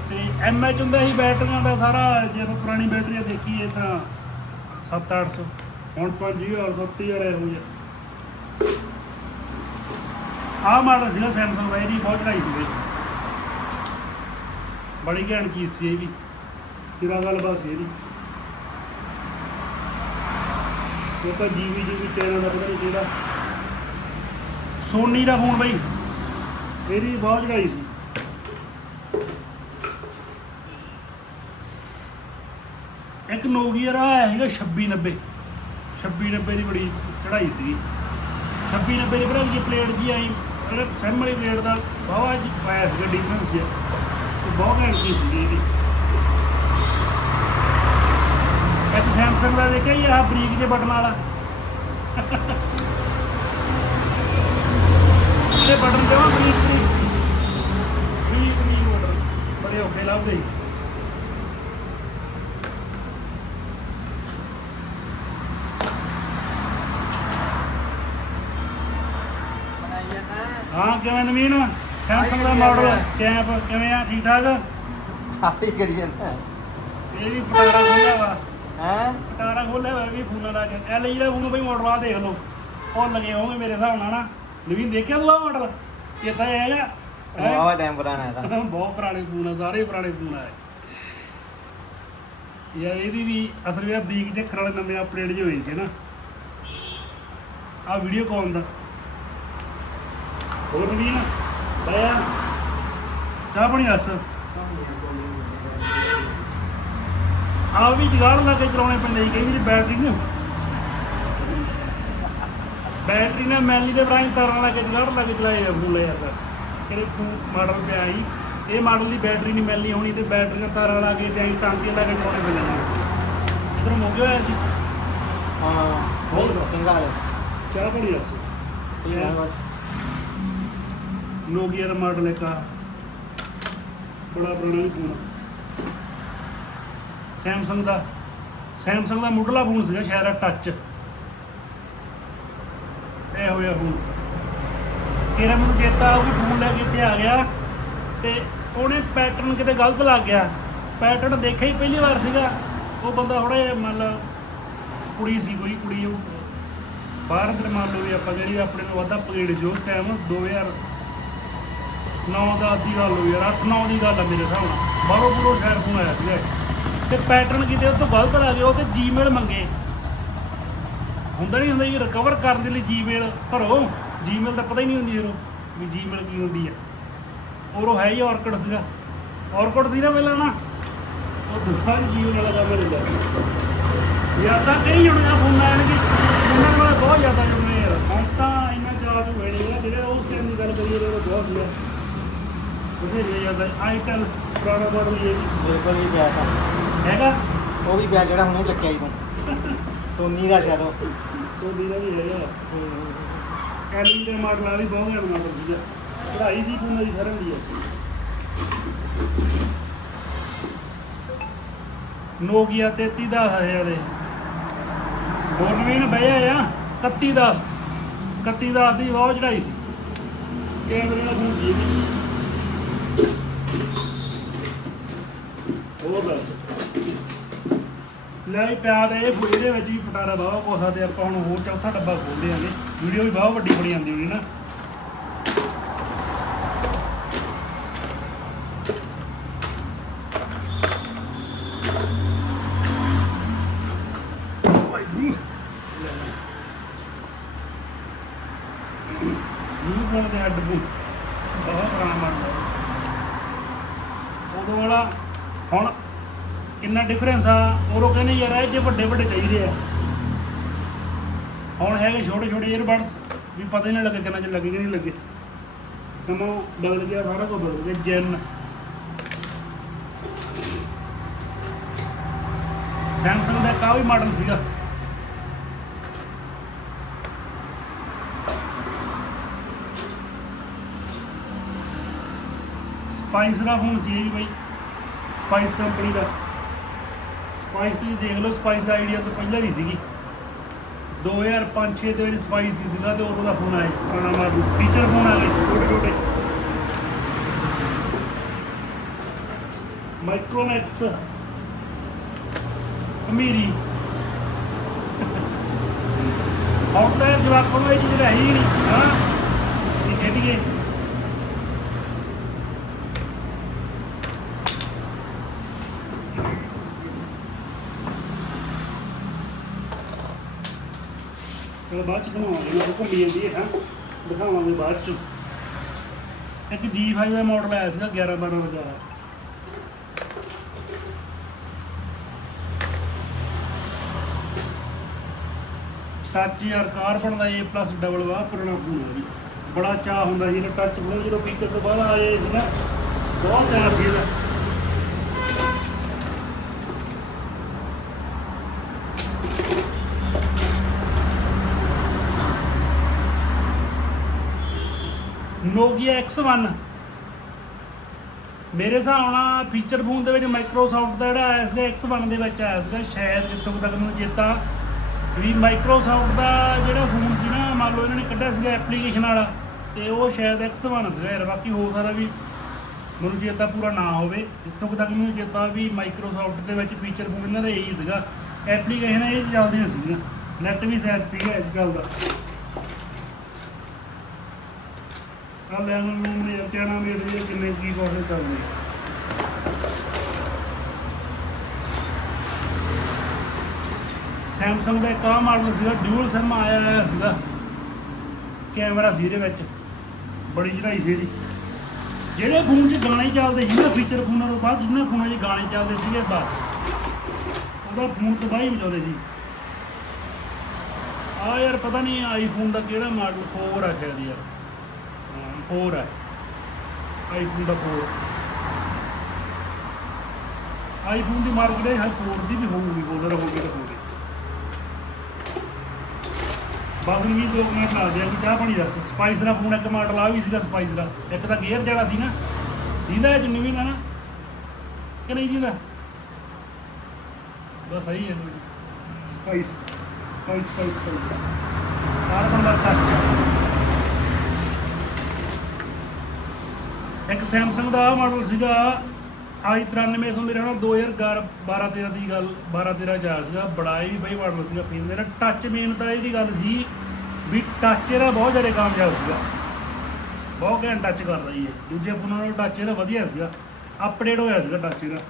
ਤੇ ਐਮਐਚ ਹੁੰਦਾ ਸੀ ਬੈਟਰੀਆਂ ਦਾ ਸਾਰਾ ਜੇ ਆਪਾਂ ਪੁਰਾਣੀ ਬੈਟਰੀਆਂ ਦੇਖੀਏ ਤਾਂ 7-800 ਹੁਣ 5000 7000 ਇਹੋ ਜਿਹਾ। ਆਹ ਮਾਡਲ ਸੀਗਾ ਸੈਮਸੰਗ ਦਾ, ਇਹਦੀ ਬਹੁਤ ਚੜਾਈ ਸੀ। ਬੜੀ ਘੈਂਟ ਚੀਜ਼ ਸੀ ਇਹ ਵੀ। ਸਿਰਾ ਗੱਲਬਾਤ ਸੀ ਇਹਦੀ। ਉਹ ਜੀਵੀ ਜੀਵੀ ਚੈਨਲ ਦਾ ਪਤਾ ਨਹੀਂ ਕਿਹੜਾ। ਸੋਨੀ ਦਾ ਫੋਨ ਬਈ। ਇਹਦੀ ਬਹੁਤ ਚੜਾਈ ਸੀ। ਇੱਕ ਨੋਕੀਆ ਦਾ ਆਇਆ ਸੀਗਾ 2690 2690 ਦੀ ਬੜੀ ਚੜਾਈ ਸੀ। 2690 ਦੀ ਭਰਾ ਜੀ ਪਲੇਟ ਜੀ ਆਈ ਜਿਹੜੇ ਵਾਲੀ ਪਲੇਟ ਦਾ ਬਹੁਤ ਪਾਇਆ ਸੀਗਾ ਡਿਫਰੈਂਸ ਜਿਹਾ ਬਹੁਤ ਘੈਂਟ ਸੀ ਇਹਦੀ ਇੱਕ ਸੈਮਸੰਗ ਦਾ ਦੇਖਿਆ ਜੀ ਆਹ ਬਰੀਕ ਜਿਹੇ ਬਟਨ ਵਾਲਾ। ਇਹ ਬਟਨ ਜਮਾ ਬਰੀਕ ਬਰੀਕ? ਸੀ ਬਰੀਕ ਬਰੀਕ ਬਟਨ। ਬੜੇ ਔਖੇ ਲੱਭਦੇ। ਹਾਂ ਕਿਵੇਂ ਨਵੀਨ? ਸੈਮਸੰਗ ਦਾ ਮਾਡਲ ਕੈਪ ਕਿਵੇਂ ਆ? ਠੀਕ ਠਾਕ? ਆਪੇ ਕਰੀ ਜਾਂਦਾ। ਇਹ ਵੀ ਪਟਾਰਾ ਖੋਲਿਆ ਵਾ। ਹੈ? ਪਟਾਰਾ ਖੋਲਿਆ ਵਾ ਇਹ ਵੀ ਫੋਨਾਂ ਦਾ ਐਲ ਜੀ ਦਾ ਫੋਨ ਬਈ ਮਾਡਲ ਆ ਦੇਖ ਲਓ। ਉਹ ਲੱਗੇ ਹੋਣਗੇ ਮੇਰੇ ਹਿਸਾਬ ਨਾਲ ਨਾ। ਨਵੀਨ ਦੇਖਿਆ ਤੂੰ ਆ ਮਾਡਲ ਕਿੱਦਾਂ ਹੈਗਾ ਹੈਂ? ਵਾਵਾ ਟਾਈਮ ਪੁਰਾਣਾ ਇਹਦਾ। <laughs> ਬਹੁਤ ਪੁਰਾਣੇ ਫੋਨ ਆ ਸਾਰੇ ਪੁਰਾਣੇ ਫੋਨ ਆ ਇਹ। ਯਾਰ ਇਹਦੀ ਵੀ ਅਸਲ ਵਿੱਚ ਬਰੀਕ ਚੱਕਰ ਵਾਲੇ ਨਵੇਂ ਅਪਡੇਟ ਜਿਹੇ ਹੋਏ ਸੀ ਨਾ। ਆ ਵੀਡੀਓ ਕਾਲ ਦਾ? ਹੋਰ ਵੀ ਨਾ ਬਾਇਆ ਚਾਹ ਬਣੀ ਦੱਸ। ਆ ਵੀ ਜਗਾੜ ਲਾ ਕੇ ਚਲਾਉਣੇ ਪੈਂਦੇ ਸੀ ਕਈ ਵੀ ਬੈਟਰੀ ਨੂੰ ਬੈਟਰੀ ਨਾਲ ਮੈਲੀ ਦੇ ਬਰਾਈ ਤਾਰਾਂ ਲਾ ਕੇ ਜਗਾੜ ਲਾ ਕੇ ਚਲਾਏ ਆ ਫੋਨ ਲੈ ਯਾਰ ਬਸ। ਕਿਹੜੇ ਫੋਨ ਮਾਡਲ ਪਿਆ ਸੀ ਇਹ ਮਾਡਲ ਦੀ ਬੈਟਰੀ ਨਹੀਂ ਮੈਲੀ ਹੋਣੀ ਤੇ ਬੈਟਰੀ ਨਾਲ ਤਾਰਾਂ ਲਾ ਕੇ ਤੇ ਐਂ ਟਾਂਕੀਆਂ ਲਾ ਕੇ ਚਲਾਉਣੇ ਪੈਂਦੇ ਨੇ। ਇਧਰ ਹੋਇਆ ਜੀ ਹਾਂ ਹੋਰ ਨਹੀਂ ਸਿੰਗਲ ਚਾਹ ਇਹ ਹੈ ਬਸ। ਨੋਕੀਆ ਦਾ ਮਾਡਲ ਇੱਕ ਆ। ਬੜਾ ਪੁਰਾਣਾ ਫੋਨ ਸੈਮਸੰਗ ਦਾ ਸੈਮਸੰਗ ਦਾ ਮੁੱਢਲਾ ਫੋਨ ਸੀਗਾ ਸ਼ਾਇਦ ਟੱਚ ਇਹ ਹੋਇਆ ਫੋਨ ਤੇਰਾ ਮੈਨੂੰ ਚੇਤਾ ਉਹ ਵੀ ਫੋਨ ਲੈ ਕੇ ਇੱਥੇ ਆ ਗਿਆ ਤੇ ਉਹਨੇ ਪੈਟਰਨ ਕਿਤੇ ਗਲਤ ਲੱਗ ਗਿਆ। ਪੈਟਰਨ ਦੇਖਿਆ ਹੀ ਪਹਿਲੀ ਵਾਰ ਸੀਗਾ। ਉਹ ਬੰਦਾ ਥੋੜਾ ਜਿਹਾ ਮੰਨ ਲਾ ਕੁੜੀ ਸੀ ਕੋਈ, ਕੁੜੀ ਉਹ ਬਾਹਰ ਅੰਦਰ ਮੰਨ ਲਓ ਵੀ ਆਪਾਂ ਜਿਹੜੀ ਆਪਣੇ ਨੂੰ ਵਾਧਾ ਪਗੇੜ ਜੋ ਉਸ ਟਾਈਮ 2000 ਨੌ ਦਾ ਦੀ ਗੱਲ ਹੋਈ ਯਾਰ 8 9 ਦੀ ਗੱਲ ਆ ਮੇਰੇ ਹਿਸਾਬ ਨਾਲ। ਬਾਹਰੋਂ ਬੁਰੋ ਸ਼ਹਿਰ ਫੋਨ ਆਇਆ ਸੀਗਾ ਤੇ ਪੈਟਰਨ ਕਿਤੇ ਉਹ ਤੋਂ ਗਲਤ ਲੱਗ ਗਿਆ ਉਹ ਤੇ ਜੀਮੇਲ ਮੰਗੇ। ਹੁੰਦਾ ਨਹੀਂ ਹੁੰਦਾ ਜੀ ਰਿਕਵਰ ਕਰਨ ਦੇ ਲਈ ਜੀਮੇਲ ਭਰੋ। ਜੀਮੇਲ ਤਾਂ ਪਤਾ ਹੀ ਨਹੀਂ ਹੁੰਦੀ ਯਾਰੋ ਵੀ ਜੀਮੇਲ ਕੀ ਹੁੰਦੀ ਆ। ਔਰ ਉਹ ਹੈ ਹੀ ਔਰਕਡ ਸੀਗਾ। ਔਰਕਡ ਸੀ ਨਾ ਪਹਿਲਾਂ ਨਾ, ਉਹ ਦੁਬਾਰਾ ਜੀਵਨ ਵਾਲਾ ਕੰਮ ਨਹੀਂ ਕਰਦਾ। ਯਾਰ ਤਾਂ ਕਈ ਜੁੜੀਆਂ ਫੋਨ ਆਣਗੇ ਉਹਨਾਂ ਨਾਲ ਬਹੁਤ ਜ਼ਿਆਦਾ ਜੁੜਨੇ ਯਾਰ। ਹੁਣ ਤਾਂ ਇੰਨਾ ਚਾਰਜ ਹੋਏ ਨਹੀਂ ਜਿਹੜੇ ਉਸ ਟਾਈਮ ਦੀ ਗੱਲ ਕਰੀਏ ਉਹ ਬਹੁਤ ਸੀਗਾ ਬਥੇਰੇ ਜ਼ਿਆਦਾ ਆਈਟਲ ਪੁਰਾਣਾ ਮਾਡਲ ਇਹ ਬਿਲਕੁਲ ਵੀ ਪਿਆ ਤਾਂ ਹੈਗਾ? ਉਹ ਵੀ ਪਿਆ ਜਿਹੜਾ ਹੁਣੇ ਚੱਕਿਆ ਸੀ ਤੂੰ। ਸੋਨੀ ਦਾ ਸ਼ਾਇਦ ਉਹ। ਸੋਦੀ ਦਾ ਵੀ ਹੈਗਾ। ਐਲਈ ਦੇ ਮਾਡਲ ਵਾਲੀ ਬਹੁਤ ਘੈਂਟ ਮਾਡਲ ਸੀਗਾ ਪੜ੍ਹਾਈ ਦੀ ਫੋਨਾਂ ਦੀ ਸਾਰਿਆਂ ਦੀ ਹੈ ਨੋਕੀਆ 33 ਦਾ ਹੈ ਹੋਰ ਨਵੀਨ ਬਹਿਆ ਆ। 31 ਦਾ 31 ਦਾ ਦੀ ਬਹੁਤ ਚੜਾਈ ਸੀ। ਕੈਮਰੇ ਨਾਲ ਫੋਨ ਜੀ ਵੀ ਹੋਰ ਦੱਸ ਲੈ ਵੀ ਪਿਆ ਤੇ ਇਹਦੇ ਵਿੱਚ ਵੀ ਪਟਾਰਾ ਬਾਵਾ ਕੋਸਾ ਤੇ ਆਪਾਂ ਹੁਣ ਹੋਰ ਚੌਥਾ ਡੱਬਾ ਖੋਲਦੇ ਆਂਗੇ ਵੀਡੀਓ ਵੀ ਬਹੁਤ ਵੱਡੀ ਬਣੀ ਜਾਂਦੀ ਹੋਣੀ ਨਾ ਕੋਣ ਦੇ ਹੱਡ ਬੂ ਬਹੁਤ ਪੁਰਾਣਾ ਬਣਦਾ ਉਦੋਂ ਵਾਲਾ ਹੁਣ ਕਿੰਨਾ ਡਿਫਰੈਂਸ ਆ ਉਹ ਕਹਿੰਦੇ ਯਾਰ ਇਹ ਜੇ ਵੱਡੇ ਵੱਡੇ ਚਾਹੀਦੇ ਆ। ਹੁਣ ਹੈਗੇ ਛੋਟੇ ਛੋਟੇ ਈਅਰਬਡਸ ਵੀ ਪਤਾ ਹੀ ਨਹੀਂ ਲੱਗੇ ਕਿੰਨਾ ਚ ਲੱਗੇ ਕਿ ਨਹੀਂ ਲੱਗੇ। ਸਮਾਂ ਬਦਲ ਗਿਆ, ਸਾਰਾ ਕੁਝ ਬਦਲ ਗਿਆ, ਜੈਨ। ਸੈਮਸੰਗ ਦਾ ਕਾਫੀ ਮਾਡਲ ਸੀਗਾ। ਸਪਾਈਸ ਦਾ ਫੋਨ ਸੀ ਜੀ ਬਾਈ। ਸਪਾਈਸ ਕੰਪਨੀ ਦਾ। ਸਪਾਈਸ ਤੁਸੀਂ ਦੇਖ ਲਓ, ਸਪਾਈਸ ਆਈਡੀਆ ਤੋਂ ਪਹਿਲਾਂ ਹੀ ਸੀਗੀ। 2005-6 ਦੇ ਵਿੱਚ ਸਪਾਈਸ ਸੀ ਸੀਗਾ ਤੇ ਉਦੋਂ ਦਾ ਫੋਨ ਆਇਆ ਪੁਰਾਣਾ ਮਾਡਲ ਫੀਚਰ ਫੋਨ ਆ ਗਏ, ਛੋਟੇ ਛੋਟੇ। ਮਾਈਕਰੋਮੈਕਸ ਅਮੀਰੀ। ਹੁਣ ਤਾਂ ਜਵਾਕਾਂ ਨੂੰ ਇਹ ਚੀਜ਼ ਰਹੀ ਨਹੀਂ, ਹਾਂ। ਇਹ ਕਹਿੰਦੀਏ ਆਪਾਂ ਬਾਅਦ ਚ ਬਣਾਵਾਂਗੇ ਨਾ ਘੁੰਮੀ ਜਾਂਦੀ ਹੈ ਹਾਂ ਦਿਖਾਵਾਂਗੇ ਬਾਅਦ ਚ। ਇੱਕ G5 ਦਾ ਮਾਡਲ ਆਇਆ ਸੀਗਾ 11 12 ਵਜੇ ਸੱਚ ਯਾਰ ਕਾਰਬਨ ਦਾ A+ ਡਬਲ ਵਾ ਪੁਰਾਣਾ ਫੋਨ ਹੈ ਬੜਾ ਚਾਹ ਹੁੰਦਾ ਸੀ, ਇਹਦਾ ਟੱਚ ਫੋਨ ਜਦੋਂ ਫੀਚਰ ਤੋਂ ਬਾਅਦ ਆਏ ਸੀ ਨਾ, ਬਹੁਤ ਚਾਹ ਸੀ ਇਹਦਾ Nokia X1 ਮੇਰੇ ਹਿਸਾਬ ਨਾਲ ਫੀਚਰ ਫੋਨ ਦੇ ਵਿੱਚ ਮਾਈਕਰੋਸਾਫਟ ਦਾ ਜਿਹੜਾ ਆਇਆ ਸੀਗਾ X1 ਦੇ ਵਿੱਚ ਆਇਆ ਸੀਗਾ ਸ਼ਾਇਦ ਜਿੱਥੋਂ ਤੱਕ ਮੈਨੂੰ ਚੇਤਾ। ਵੀ ਮਾਈਕਰੋਸਾਫਟ ਦਾ ਜਿਹੜਾ ਫੋਨ ਸੀ ਨਾ, ਮੰਨ ਲਓ ਇਹਨਾਂ ਨੇ ਕੱਢਿਆ ਸੀਗਾ ਐਪਲੀਕੇਸ਼ਨ ਵਾਲਾ, ਤੇ ਉਹ ਸ਼ਾਇਦ X1 ਸੀਗਾ ਯਾਰ, ਬਾਕੀ ਹੋ ਸਕਦਾ ਵੀ ਮੈਨੂੰ ਚੇਤਾ ਪੂਰਾ ਨਾ ਹੋਵੇ। ਜਿੱਥੋਂ ਕੁ ਤੱਕ ਮੈਨੂੰ ਚੇਤਾ ਵੀ ਮਾਈਕਰੋਸਾਫਟ ਦੇ ਵਿੱਚ ਫੀਚਰ ਫੋਨ ਇਹਨਾਂ ਦਾ ਇਹੀ ਸੀਗਾ। ਐਪਲੀਕੇਸ਼ਨ ਇਹ ਚੱਲਦੀਆਂ ਸੀਗੀਆਂ। ਨੈਟ ਵੀ ਸੈਟ ਸੀਗਾ ਅੱਜ ਗੱਲ ਦਾ। ਆ ਲੈ ਨੂੰ ਨੇ ਚੈਨਾ ਮੇਰੇ ਕਿੰਨੇ ਕੀ ਕੋਸੇ ਚੱਲਦੇ ਸੈਮਸੰਗ ਦਾ ਇੱਕ ਆਹ ਮਾਡਲ ਸੀਗਾ ਡਿਊਲ ਸਿਮ ਆਇਆ ਹੋਇਆ ਸੀਗਾ। ਕੈਮਰਾ ਸੀ ਇਹਦੇ ਵਿੱਚ, ਬੜੀ ਚੜਾਈ ਸੀ ਇਹਦੀ। ਜਿਹੜੇ ਫੋਨ 'ਚ ਗਾਣੇ ਚੱਲਦੇ ਸੀ ਨਾ ਫੀਚਰ ਫੋਨਾਂ ਤੋਂ ਬਾਅਦ ਜਿਹਨਾਂ ਫੋਨਾਂ 'ਚ ਗਾਣੇ ਚੱਲਦੇ ਸੀਗੇ, ਬਸ। ਉਹਦਾ ਫੋਨ ਤਬਾਹੀ ਮਚਾਉਂਦੇ ਸੀ। ਆ ਯਾਰ ਪਤਾ ਨਹੀਂ ਆਈਫੋਨ ਦਾ ਕਿਹੜਾ ਮਾਡਲ 4 ਆ ਸ਼ਾਇਦ ਯਾਰ। 4 ਹੈ। ਆਈਫੋਨ ਦਾ 4 ਆਈਫੋਨ ਦੀ ਮਾਰਕੀਟ ਹੈ 4 ਦੀ ਵੀ ਹੋਊਗੀ, ਬੋਲਰ ਹੋਊਗੀ ਤਾਂ ਹੋਊਗੀ। ਬਸ ਵੀ ਦੋ ਮਿੰਟ ਲਾ ਦਿਆ ਕਿ ਚਾਹ ਪਾਣੀ ਦੱਸ ਸਪਾਈਸ ਦਾ ਫੋਨ ਇੱਕ ਮਾਡਲ ਆ, ਵੀ ਸੀਗਾ ਸਪਾਈਸ ਦਾ। ਇੱਕ ਤਾਂ ਗੇਅਰ ਜਿਹੜਾ ਸੀ ਨਾ, ਜਿਹਦਾ ਇਹ ਨਵੀਂ ਨਾ, ਕਿ ਨਹੀਂ ਜਿਹਦਾ? ਬਸ ਸਹੀ ਹੈ। Spice Spice Spice Spice Karbonn ਦਾ ਟੱਚ ਇੱਕ ਸੈਮਸੰਗ ਦਾ ਆਹ ਮਾਡਲ ਸੀਗਾ। ਆਈ 93 ਤੋਂ ਮੇਰੇ ਨਾਲ 2012 13 ਦੀ ਗੱਲ 12 13 ਜਾ ਸੀਗਾ। ਬੜਾ ਹੀ ਬਈ ਮਾਡਲ ਸੀਗਾ ਫੀਲ ਮੇਰਾ ਟੱਚ ਮੇਨ ਤਾਂ ਇਹਦੀ ਗੱਲ ਸੀ ਵੀ ਟੱਚ ਇਹਦਾ ਬਹੁਤ ਜ਼ਿਆਦਾ ਕਾਮਯਾਬ ਸੀਗਾ। ਬਹੁਤ ਘੈਂਟ ਟੱਚ ਕਰਦਾ ਜੀ ਇਹ ਦੂਜੇ ਫੋਨਾਂ ਨਾਲੋਂ ਟੱਚ ਇਹਦਾ ਵਧੀਆ ਸੀਗਾ। ਅਪਡੇਟ ਹੋਇਆ ਸੀਗਾ ਟੱਚ ਇਹਦਾ।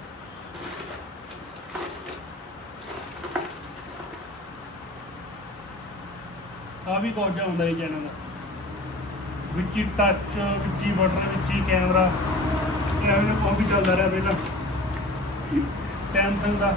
ਆ ਵੀ ਕੁਝ ਹੁੰਦਾ ਇਹ ਚੈਨਲ ਦਾ। ਵਿੱਚ ਹੀ ਟੱਚ ਵਿੱਚ ਹੀ ਬਟਨ ਵਿੱਚ ਹੀ ਕੈਮਰਾ ਇਹ ਐਵੇਂ ਦਾ ਕੋਈ ਵੀ ਚੱਲਦਾ ਰਿਹਾ ਪਹਿਲਾਂ। ਸੈਮਸੰਗ ਦਾ।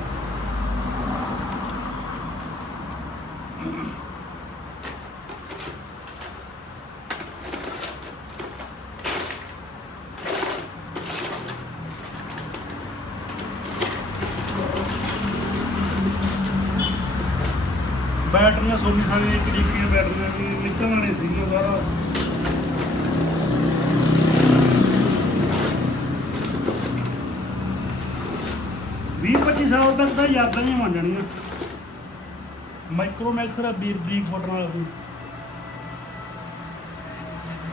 ਬੈਟਰੀਆਂ ਸੋਨੀ ਸਾਰੀਆਂ ਇੱਕ ਡੀਪੀਆਂ ਬੈਟਰੀਆਂ ਵੀ, ਨਿਕਲਣ ਵਾਲੇ ਸੀਗੀਆਂ ਸਾਰਾ। ਵੀਹ 25 ਸਾਲ ਤੱਕ ਤਾਂ ਯਾਦਾਂ ਹੀ ਬਣ ਜਾਣੀਆਂ ਮਾਈਕਰੋਮੈਕਸ ਦਾ ਬੀਰ ਬਰੀਕ ਬਟਨ ਵਾਲਾ ਕੋਈ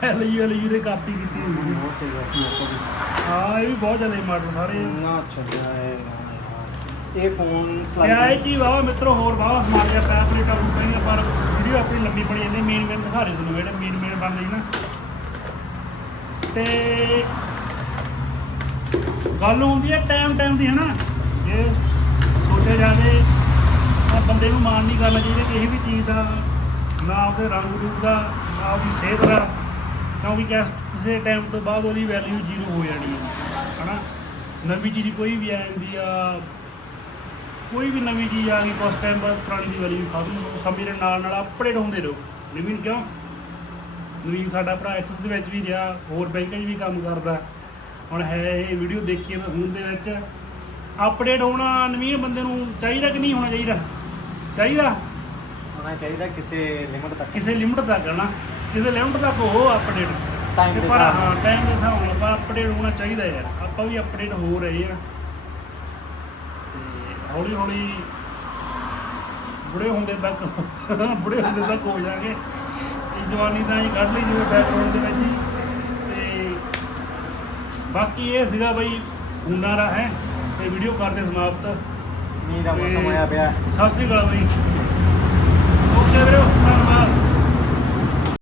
ਐਲਯੂ ਐਲਯੂ ਦੇ ਕਾਪੀ ਕੀਤੀ ਹੋਈ ਸੀ। ਬਹੁਤ ਤੇਜ਼ ਸੀ ਮੇਰੇ ਕੋਲ ਹਾਂ ਇਹ ਵੀ ਬਹੁਤ ਜ਼ਿਆਦਾ ਮਾਡਲ ਸਾਰੇ। ਨਾ ਚੱਲਿਆ ਹੈ ਨਾ ਯਾਰ ਇਹ ਫੋਨ ਕਿਆ ਇਹ ਸਲਾਈਡ ਜੀ ਵਾਵਾ ਮਿੱਤਰੋ ਹੋਰ ਵਾਵਾ ਸਮਾਨ ਜਿਹਾ ਪੈਪ ਪਲੇਟਾਂ ਪੂਟਾਂ ਪਰ ਵੀਡੀਓ ਆਪਣੀ ਲੰਬੀ ਬਣੀ ਜਾਂਦੀ ਮੇਨ ਮੇਨ ਦਿਖਾ ਰਹੇ ਤੁਹਾਨੂੰ ਜਿਹੜੇ ਮੇਨ ਮੇਨ ਬਣ ਨਾ। ਤੇ ਗੱਲ ਹੁੰਦੀ ਹੈ ਟਾਈਮ ਟਾਈਮ ਦੀ ਹੈ ਨਾ? ਜੇ ਸੋਚਿਆ ਜਾਵੇ ਤਾਂ ਬੰਦੇ ਨੂੰ ਮਾਣ ਨਹੀਂ ਕਰਨਾ ਚਾਹੀਦਾ ਕਿਸੇ ਵੀ ਚੀਜ਼ ਦਾ ਨਾ ਆਪਦੇ ਰੰਗ ਰੂਪ ਦਾ, ਨਾ ਉਹਦੀ ਸਿਹਤ ਦਾ ਕਿਉਂਕਿ ਕਿਸੇ ਟਾਈਮ ਤੋਂ ਬਾਅਦ ਉਹਦੀ ਵੈਲਿਊ ਜ਼ੀਰੋ ਹੋ ਜਾਣੀ ਹੈ, ਹਨਾ? ਨਵੀਂ ਚੀਜ਼ ਕੋਈ ਵੀ ਆ ਜਾਂਦੀ ਆ, ਕੋਈ ਵੀ ਨਵੀਂ ਚੀਜ਼ ਆ ਗਈ ਕੁਛ ਟਾਈਮ ਬਾਅਦ ਪੁਰਾਣੀ ਦੀ ਵੈਲਿਊ ਖਤਮ ਸਮੇਂ ਦੇ ਨਾਲ ਨਾਲ ਅਪਡੇਟ ਹੁੰਦੇ ਰਹੋ। ਨਵੀਨ ਕਿਉਂ? ਨਵੀਨ ਸਾਡਾ ਭਰਾ ਐਕਸੈਸ ਦੇ ਵਿੱਚ ਵੀ ਰਿਹਾ, ਹੋਰ ਬੈਂਕਾਂ 'ਚ ਵੀ ਕੰਮ ਕਰਦਾ। ਹੁਣ ਹੈ ਇਹ ਵੀਡੀਓ ਦੇਖੀਏ ਤਾਂ ਫੋਨ ਦੇ ਵਿੱਚ ਅਪਡੇਟ ਹੋਣਾ ਨਵੀਨ ਬੰਦੇ ਨੂੰ ਚਾਹੀਦਾ ਕਿ ਨਹੀਂ ਹੋਣਾ ਚਾਹੀਦਾ? ਚਾਹੀਦਾ? ਹੋਣਾ ਚਾਹੀਦਾ ਕਿਸੇ ਲਿਮਟ ਤੱਕ। ਕਿਸੇ ਲਿਮਟ ਤੱਕ ਨਾ ਕਿਸੇ ਲਿਮਟ ਤੱਕ ਉਹ ਅਪਡੇਟ। ਦੇ ਹਿਸਾਬ ਨਾਲ। ਟਾਈਮ ਦੇ ਹਿਸਾਬ ਨਾਲ ਪਰ ਅਪਡੇਟ ਹੋਣਾ ਚਾਹੀਦਾ ਯਾਰ ਆਪਾਂ ਵੀ ਅਪਡੇਟ ਹੋ ਰਹੇ ਆ। ਤੇ ਹੌਲੀ ਹੌਲੀ ਬੁੜੇ ਹੁੰਦੇ ਤੱਕ ਬੁੜੇ ਹੁੰਦੇ ਤੱਕ ਹੋ ਜਾਾਂਗੇ। ਇਹ ਜਵਾਨੀ ਤਾਂ ਹੀ ਕੱਢ ਲਈ ਜਿਵੇਂ ਬੈਕਗ੍ਰਾਉਂਡ ਦੇ ਵਿੱਚ ਹੀ। ਤੇ ਬਾਕੀ ਇਹ ਸੀਗਾ ਬਈ ਹੁਨਾਰਾ ਹੈ। ਤੇ ਵੀਡੀਓ ਕਰਦੇ ਸਮਾਪਤ। ਮੀਂਹ ਦਾ ਮੌਸਮ ਹੋਇਆ ਪਿਆ। ਸਤਿ ਸ਼੍ਰੀ ਅਕਾਲ ਬਈ। ਓਕੇ ਵੀਰੋ